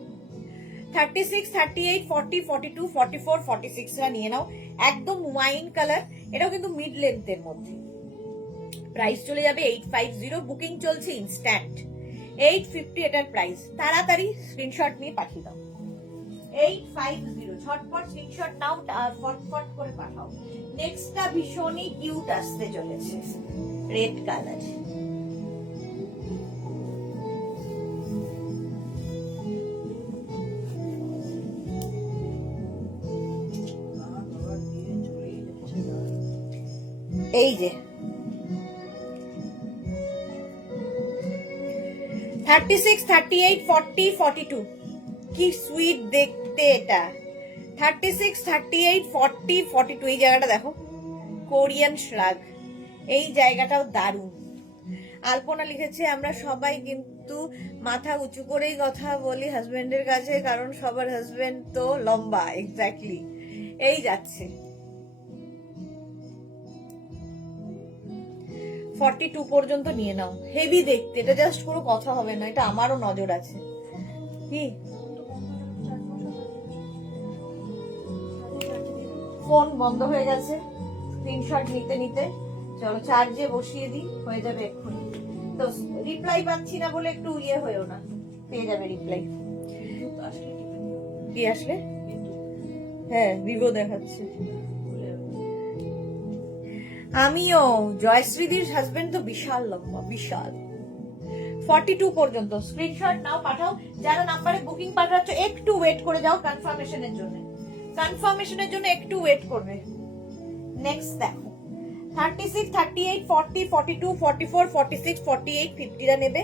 36, 38, 40, 42, 44, 46 রা নিয়ে নাও। একদম ওয়াইন কালার, এটাও কিন্তু মিড লেন্থের মধ্যে। প্রাইস চলে যাবে 850। বুকিং চলছে ইনস্ট্যান্ট। 850 এটার প্রাইস। তাড়াতাড়ি স্ক্রিনশট নিয়ে পাঠিয়ে দাও। 850 ঝটপট স্ক্রিনশট নাও আর ফটফট করে পাঠাও। নেক্সটটা ভীষণই কিউট আসতে চলেছে, রেড কালার। এই যে 36, 38, 40, 42 কি সুইট দেখতে এটা। 36, 38, 40, 42 এই জায়গাটা দেখো, কোরিয়ান শ্রাগ। এই জায়গাটাও দারুণ। আলপনা লিখেছে আমরা সবাই কিন্তু মাথা উঁচু করেই কথা বলি হাজবেন্ডের কাছে, কারণ সবার হাজবেন্ড তো লম্বা। এক্স্যাক্টলি। এই যাচ্ছে 42 পর্যন্ত নিয়ে নাও। হেভি দেখতে, এটা জাস্ট পুরো কথা হবে না, এটা আমারও নজর আছে। কি ফোন বন্ধ হয়ে গেছে স্ক্রিনশট নিতে নিতে। চলো চার্জে বসিয়ে দিই, হয়ে যাবে এক্ষুনি। তো রিপ্লাই পাচ্ছি না বলে একটু ইয়ে হয়েও না, পেয়ে যাবে রিপ্লাই। কি আসলে? হ্যাঁ, ভিভো দেখাচ্ছে। আমিও, জয়শ্রীদির হাজবেন্ড তো বিশাল লম্বা, বিশাল। 42 পর্যন্ত স্ক্রিনশট নাও, পাঠাও। যারা নাম্বারে বুকিং পাঠাচ্ছ একটু ওয়েট করে যাও কনফার্মেশনের জন্য, কনফার্মেশনের জন্য একটু ওয়েট করবে। নেক্সট দেখো 36, 38, 40, 42, 44, 46, 48, 50 টা নেবে।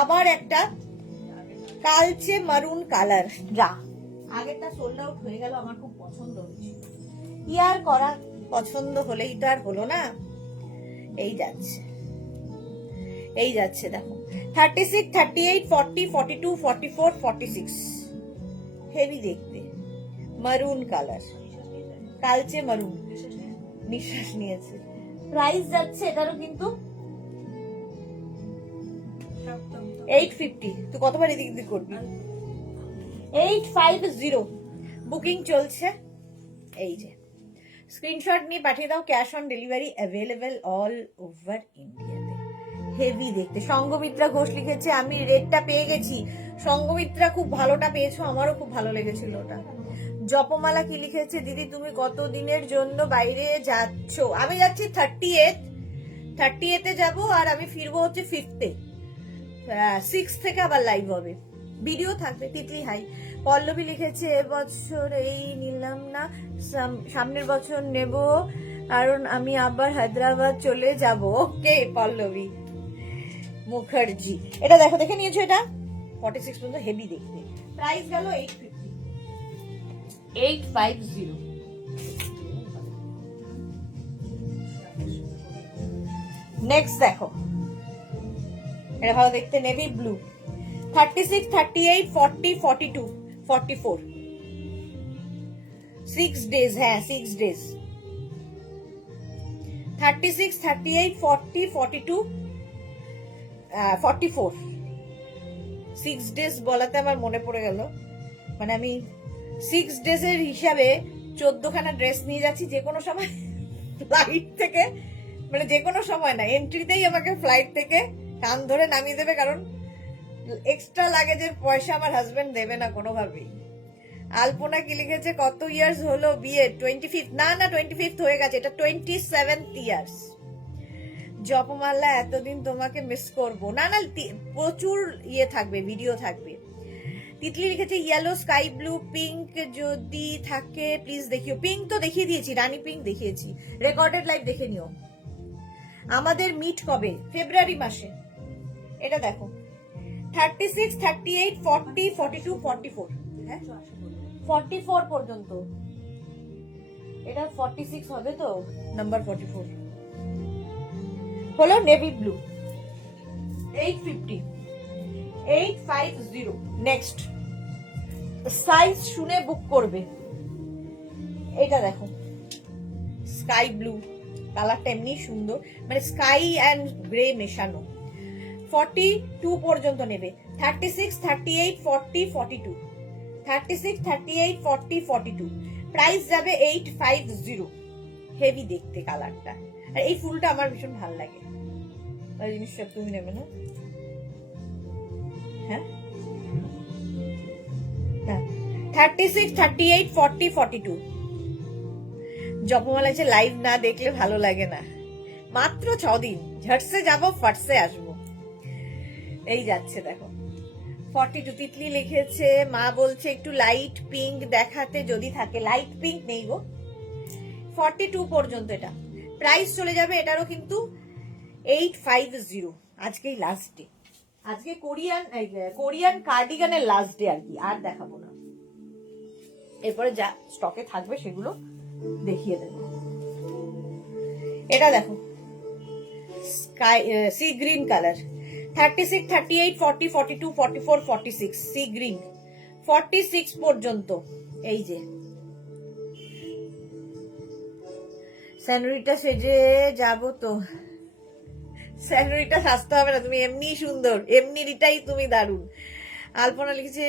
আবার একটা কালচে মারুন কালার, যা আগেরটা সোল্ড আউট হয়ে গেল, আমার খুব পছন্দ হয়েছিল। ইয়ার করা, পছন্দ হলেই তো আর হলো না। এই যাচ্ছে, এই যাচ্ছে দেখো 36, 38, 40, 42, 44, 46, হেভি দেখতে, মারুন কালার, কালচে মারুন। নিঃশ্বাস নিয়েছে। প্রাইস যাচ্ছে এটারও কিন্তু 850। তুই কতবার এদিক এদিক করবি? 850 বুকিং চলছে। এই যে স্ক্রিনশট নিয়ে পাঠিয়ে দাও, cash on delivery available all over ইন্ডিয়াতে। হেভি দেখতে। সঙ্গমিত্রা ঘোষ লিখেছে আমি রেটটা পেয়ে গেছি। সঙ্গমিত্রা খুব ভালোটা পেয়েছো, আমারও খুব ভালো লেগেছিল ওটা। জপমালা কি লিখেছে, দিদি তুমি কত দিনের জন্য বাইরে যাচ্ছ? আমি যাচ্ছি 38 যাব, আর আমি ফিরবো হচ্ছে 5 6 থেকে আবার লাইভ হবে, ভিডিও থাকবে। তিতলি হাই। পল্লবী লিখেছে এবছর এই নিলাম না, সামনের বছর নেব, কারণ আমি আবার হায়দ্রাবাদ চলে যাব। ওকে পল্লবী মুখার্জি। এটা দেখো, দেখে নিয়েছো? এটা 46 পর্যন্ত, হেভি দেখতে। প্রাইস গেল 850। নেক্সট দেখো, এটা ভালো দেখতে, নেভি ব্লু। 36, 38, 40, 42, 44, 6 days। হ্যাঁ 6 days। 36, 38, 40, 42, 44, 6 days বলাতে আমার মনে পড়ে গেল, মানে আমি 6 days এর হিসাবে 14খানা ড্রেস নিয়ে যাচ্ছি। যে কোনো সময় ফ্লাইট থেকে, মানে যে কোনো সময় না, এন্ট্রিতেই আমাকে ফ্লাইট থেকে কান ধরে নামিয়ে দেবে, কারণ এক্সট্রা লাগেজের পয়সা আমার হাজবেন্ড দেবে না কোনোভাবেই। আলপনা কি লিখেছে, কত ইয়ার্স হলো বিয়ে? 25। না না, 25 হয়ে গেছে, এটা 27th ইয়ার্স। জপমালা এতদিন তোমাকে মিস করবো। না না, প্রচুর ইয়ে থাকবে, ভিডিও থাকবে। তিতলি লিখেছে ইয়েলো, স্কাই ব্লু, পিঙ্ক যদি থাকে প্লিজ দেখিও। পিঙ্ক তো দেখিয়ে দিয়েছি, রানী পিঙ্ক দেখিয়েছি, রেকর্ডেড লাইভ দেখে নিও। আমাদের মিট কবে? ফেব্রুয়ারি মাসে। এটা দেখো 36, 38, 40, 42, 44, হ্যাঁ 44 পর্যন্ত। এটা 46 হবে তো, নাম্বার 44 হলো। Navy blue 850, 850। নেক্সট সাইজ শুনে বুক করবে। এটা দেখো স্কাই ব্লু, কালারটা এমনি সুন্দর, মানে স্কাই অ্যান্ড গ্রে মেশানো। 42 পর্যন্ত নেবে। 36, 38, 40, 42, 36, 38, 40, 42। প্রাইস যাবে 850। হেভি দেখতে কালারটা, আর এই ফুলটা আমার ভীষণ ভালো লাগে। ওই জিনিসটা তুমি নেবে না? হ্যাঁ 36, 38, 40, 42। জপমালা আছে লাইভ না দেখলে ভালো লাগে না। মাত্র 6 দিন, ঝটসে যাবো ফাটসে আসবো। এই যাচ্ছে দেখো 42। তিতলি লিখেছে মা বলছে একটু লাইট পিঙ্ক দেখাতে যদি থাকে। লাইট পিঙ্ক নেই গো। 42 পর্যন্ত এটা। প্রাইস চলে যাবে এটারও কিন্তু 850। আজকেই লাস্ট ডে, আজকে কোরিয়ান কার্ডিগানের লাস্ট ডে আর কি, আর দেখাবো না। এরপরে যা স্টকে থাকবে সেগুলো দেখিয়ে দেব। এটা দেখো sky sea green colour. 36, 38, 40, 42, 44, 46, sea green 46 পর্যন্ত। এই যে স্যানুরিটা সেজে যাব তো। স্যানুরিটা সাজতে হবে না, তুমি এমনি সুন্দর, এমনিটাই তুমি দারুণ। আলপনা লিখেছে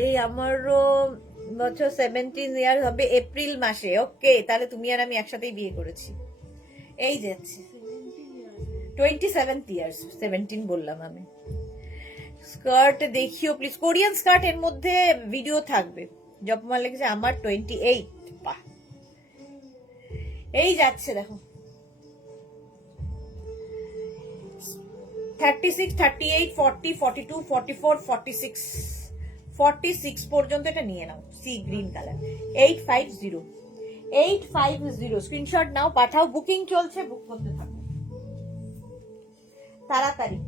এই আমারও বছর 17 ইয়ার হবে এপ্রিল মাসে। ওকে, তাহলে তুমি আর আমি একসাথেই বিয়ে করেছি। এই যাচ্ছে 27th ইয়ার্স, 17 বললাম আমি। স্কার্ট দেখিও প্লিজ, কোরিয়ান স্কার্ট এর মধ্যে ভিডিও থাকবে। জপমা লিখেছে আমার 28। বাহ, এই যাচ্ছে দেখো 36, 38, 40, 42, 44, 46, 46 পর্যন্ত এটা নিয়ে নাও। সি গ্রিন কালার 850, 850 স্ক্রিনশট নাও, পাঠাও। বুকিং চলছে, বুক করতে থাকো তাড়াতাড়ি।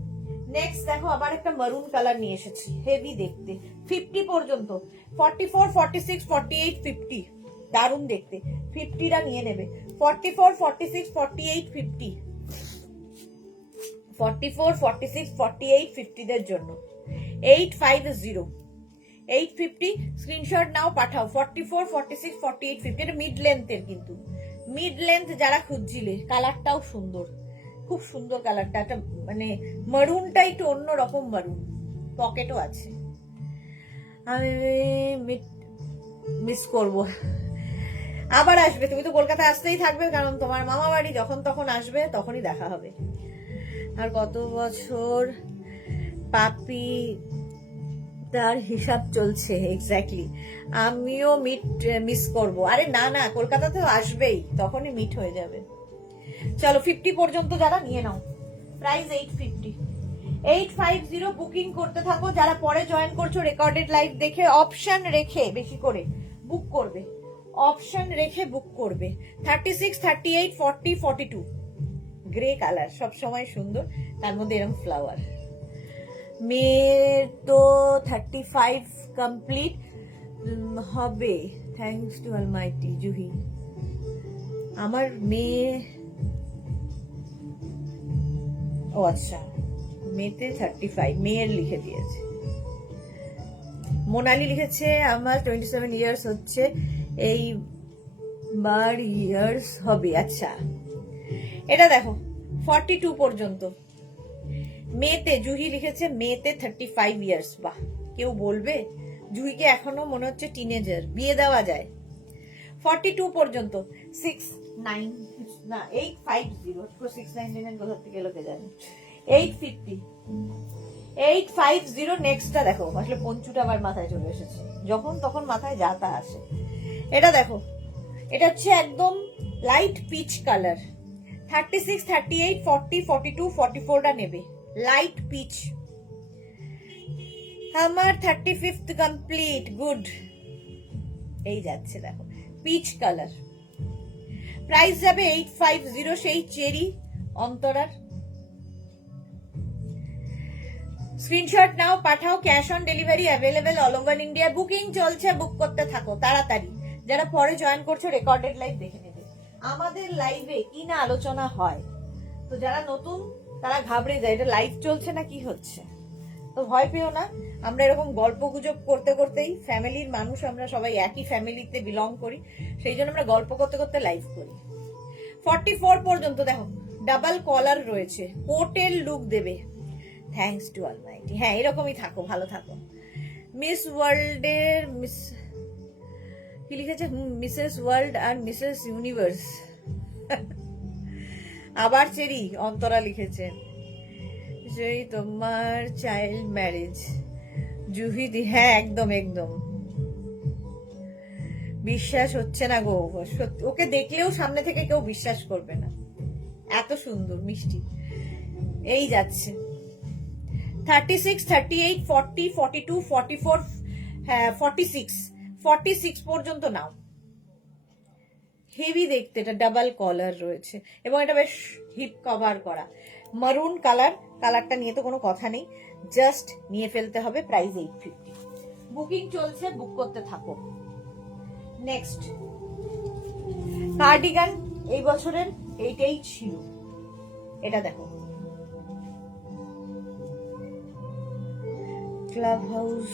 নেক্সট দেখো আবার একটা মারুন কালার নিয়ে এসেছি, হেভি দেখতে, 50 পর্যন্ত, 44, 46, 48, 50, দারুণ দেখতে। 50টা নিয়ে নেবে, 44, 46, 48, 50, 44, 46, 48, 50 দের জন্য 850, 850 স্ক্রিনশট নাও, পাঠাও। 44, 46, 48, 50, এটা মিড লেন্থের, কিন্তু মিড লেন্থ যারা খুঁজছিলে, কালারটাও সুন্দর, খুব সুন্দর কালারটা, একটা মানে মারুনটা একটু অন্যরকম মারুন, পকেটও আছে। আমি মিস করব, আবার আসবে, তুমি তো কলকাতা আসতেই থাকবে, কারণ তোমার মামা বাড়ি যখন তখন আসবে, তখনই দেখা হবে। আর কত বছর পাপি তার হিসাব চলছে, এক্স্যাক্টলি। আমিও মিস করব। আরে না না, কলকাতাতে আসবেই, তখনই মিট হয়ে যাবে। চলো 50 পর্যন্ত যারা নিয়ে নাও, প্রাইস 850, 850 বুকিং করতে থাকো। যারা পরে জয়েন করছো রেকর্ডেড লাইভ দেখে অপশন রেখে বেশি করে বুক করবে, অপশন রেখে বুক করবে। 36, 38, 40, 42 গ্রে কালার সব সময় সুন্দর, তার মধ্যে এরকম ফ্লাওয়ার। মেয়ের তো 35 কমপ্লিট হবে, থ্যাঙ্কস টু অলমাইটি জুহি। আমার মেয়ে, ও আচ্ছা, মেয়েতে 35, মেয়ের লিখে দিয়েছে। মোনালি লিখেছে আমার 27 ইয়ার্স হচ্ছে, এই বার ইয়ার্স হবে। আচ্ছা, এটা দেখো 42 পর্যন্ত। মেয়েতে জুহি লিখেছে মেয়েতে 35 ইয়ার্স। বাহ, কেউ বলবে জুহিকে এখনো মনে হচ্ছে টিনেজার, বিয়ে দেওয়া যায়। 42 পর্যন্ত 69 না 850, 699 কোথা থেকে লোকে জানে। 850, 850 নেক্সটটা দেখো, আসলে পঞ্চুটা আবার মাথায় চলে এসেছে, যখন তখন মাথায় যা তা আসে। এটা দেখো, এটা হচ্ছে একদম লাইট পিচ কালার। 36, 38, 40, 42, 44টা নেবে, লাইট পিচ। আমার 35th কমপ্লিট, গুড। এই যাচ্ছে দেখো পিচ কালার, প্রাইস যাবে 850, সেই চেরি অন্তরার। স্ক্রিনশট নাও, পাঠাও। Cash on delivery available all over India. Booking চলছে, বুক করতে থাকো তাড়াতাড়ি। যারা পরে জয়েন করছো রেকর্ডেড লাইভ দেখে নেবে, আমাদের লাইভে কি না আলোচনা হয়। তো যারা নতুন তারা ঘাবড়ে যায়, এটা লাইভ চলছে না কি হচ্ছে। তো ভয় পেও না, আমরা এরকম গল্প গুজব করতে করতেই, ফ্যামিলির মানুষ আমরা সবাই একই ফ্যামিলিতে বিলং করি, সেই জন্য আমরা গল্প করতে করতে লাইভ করি। 44 পর্যন্ত দেখো ডাবল কলার রয়েছে, কোটের লুক দেবে। Thanks to Almighty. হ্যাঁ, এরকমই থাকো, ভালো থাকো। মিস ওয়ার্ল্ডের মিস কি লিখেছে, মিসেস ওয়ার্ল্ড আর মিসেস ইউনিভার্স। আবার চেরি অন্তরা লিখেছেন, সেই তোমার চাইল্ড ম্যারেজ জুহি দি। হ্যাঁ, একদম একদম বিশ্বাস হচ্ছে না গো, সত্যি ওকে দেখলেও সামনে থেকে কেউ বিশ্বাস করবে না, এত সুন্দর মিষ্টি। এই যাচ্ছে 36, 38, 40, 42, 44, হ্যাঁ 46, 46 পর্যন্ত নাও। হেভি দেখতে, এটা ডাবল কলার রয়েছে এবং এটা বেশ হিপ কভার করা মারুন কালার। কালারটা নিয়ে তো কোনো কথা নেই, জাস্ট নিয়ে ফেলতে হবে। প্রাইস 850, বুকিং চলছে, বুক করতে থাকো। নেক্সট কার্ডিগান, এই বছরের এইটাই ছিল। এটা দেখো ক্লাব হাউস,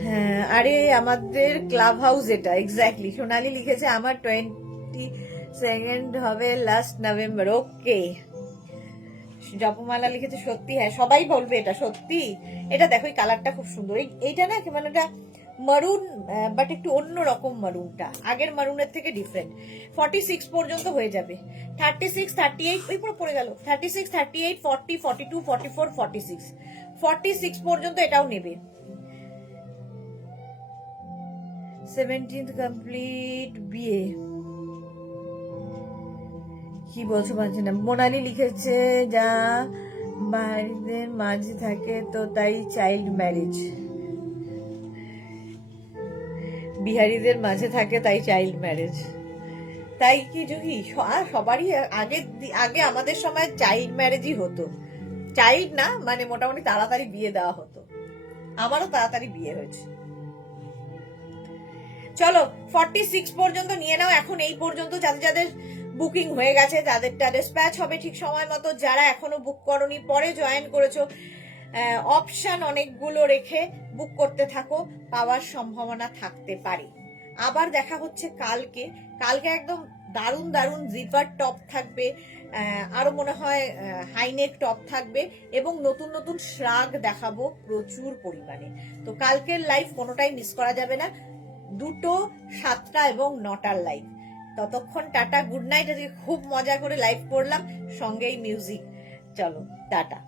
হ্যাঁ আরে আমাদের ক্লাব হাউস এটা, এক্স্যাক্টলি। সোনালি লিখেছে আমার 22nd হবে লাস্ট নভেম্বর। ওকে, জপমালা লিখেছে সত্যি, হ্যাঁ সবাই বলবে এটা সত্যি। এটা দেখো এই কালারটা খুব সুন্দর, এইটা না মানে এটা মারুন, বাট একটু অন্য রকম মারুনটা, আগের মারুনের থেকে ডিফারেন্ট। 46 পর্যন্ত হয়ে যাবে। 36, 38 ওই পুরো পড়ে গেল। 36, 38, 40, 42, 44, 46, 46 পর্যন্ত এটাও নেবে। 17th কমপ্লিট বিয়ে। কি বলছো মানছে না। মোনালি লিখেছে যা বাড়িদের মাঝে থাকে তো তাই চাইল্ড ম্যারেজ, বিহারীদের মাঝে থাকে তাই চাইল্ড ম্যারেজ। তাই কি জুহি, সবারই আগে আগে আমাদের সময় চাইল্ড ম্যারেজই হতো। চাইল্ড না মানে মোটামুটি তাড়াতাড়ি বিয়ে দেওয়া হতো। আমারও তাড়াতাড়ি বিয়ে হয়েছে। চলো 46 পর্যন্ত নিয়ে নাও। এখন এই পর্যন্ত যাদের যাদের বুকিং হয়ে গেছে তাদেরটা ডিসপ্যাচ হবে ঠিক সময় মতো। যারা এখনো বুক করনি, পরে জয়েন করেছো, অপশন অনেকগুলো রেখে বুক করতে থাকো, পাওয়ার সম্ভাবনা থাকতে পারে। আবার দেখা হচ্ছে কালকে। কালকে একদম দারুণ দারুণ জিপার টপ থাকবে, আরো মনে হয় হাইনেক টপ থাকবে, এবং নতুন নতুন শ্রাগ দেখাবো প্রচুর পরিমাণে। তো কালকের লাইভ কোনোটাই মিস করা যাবে না, 2টো, 7টা এবং 9টার লাইভ। ততক্ষণ টাটা, গুড নাইট। আজকে খুব মজা করে লাইভ করলাম, সঙ্গেই মিউজিক। চলো টাটা।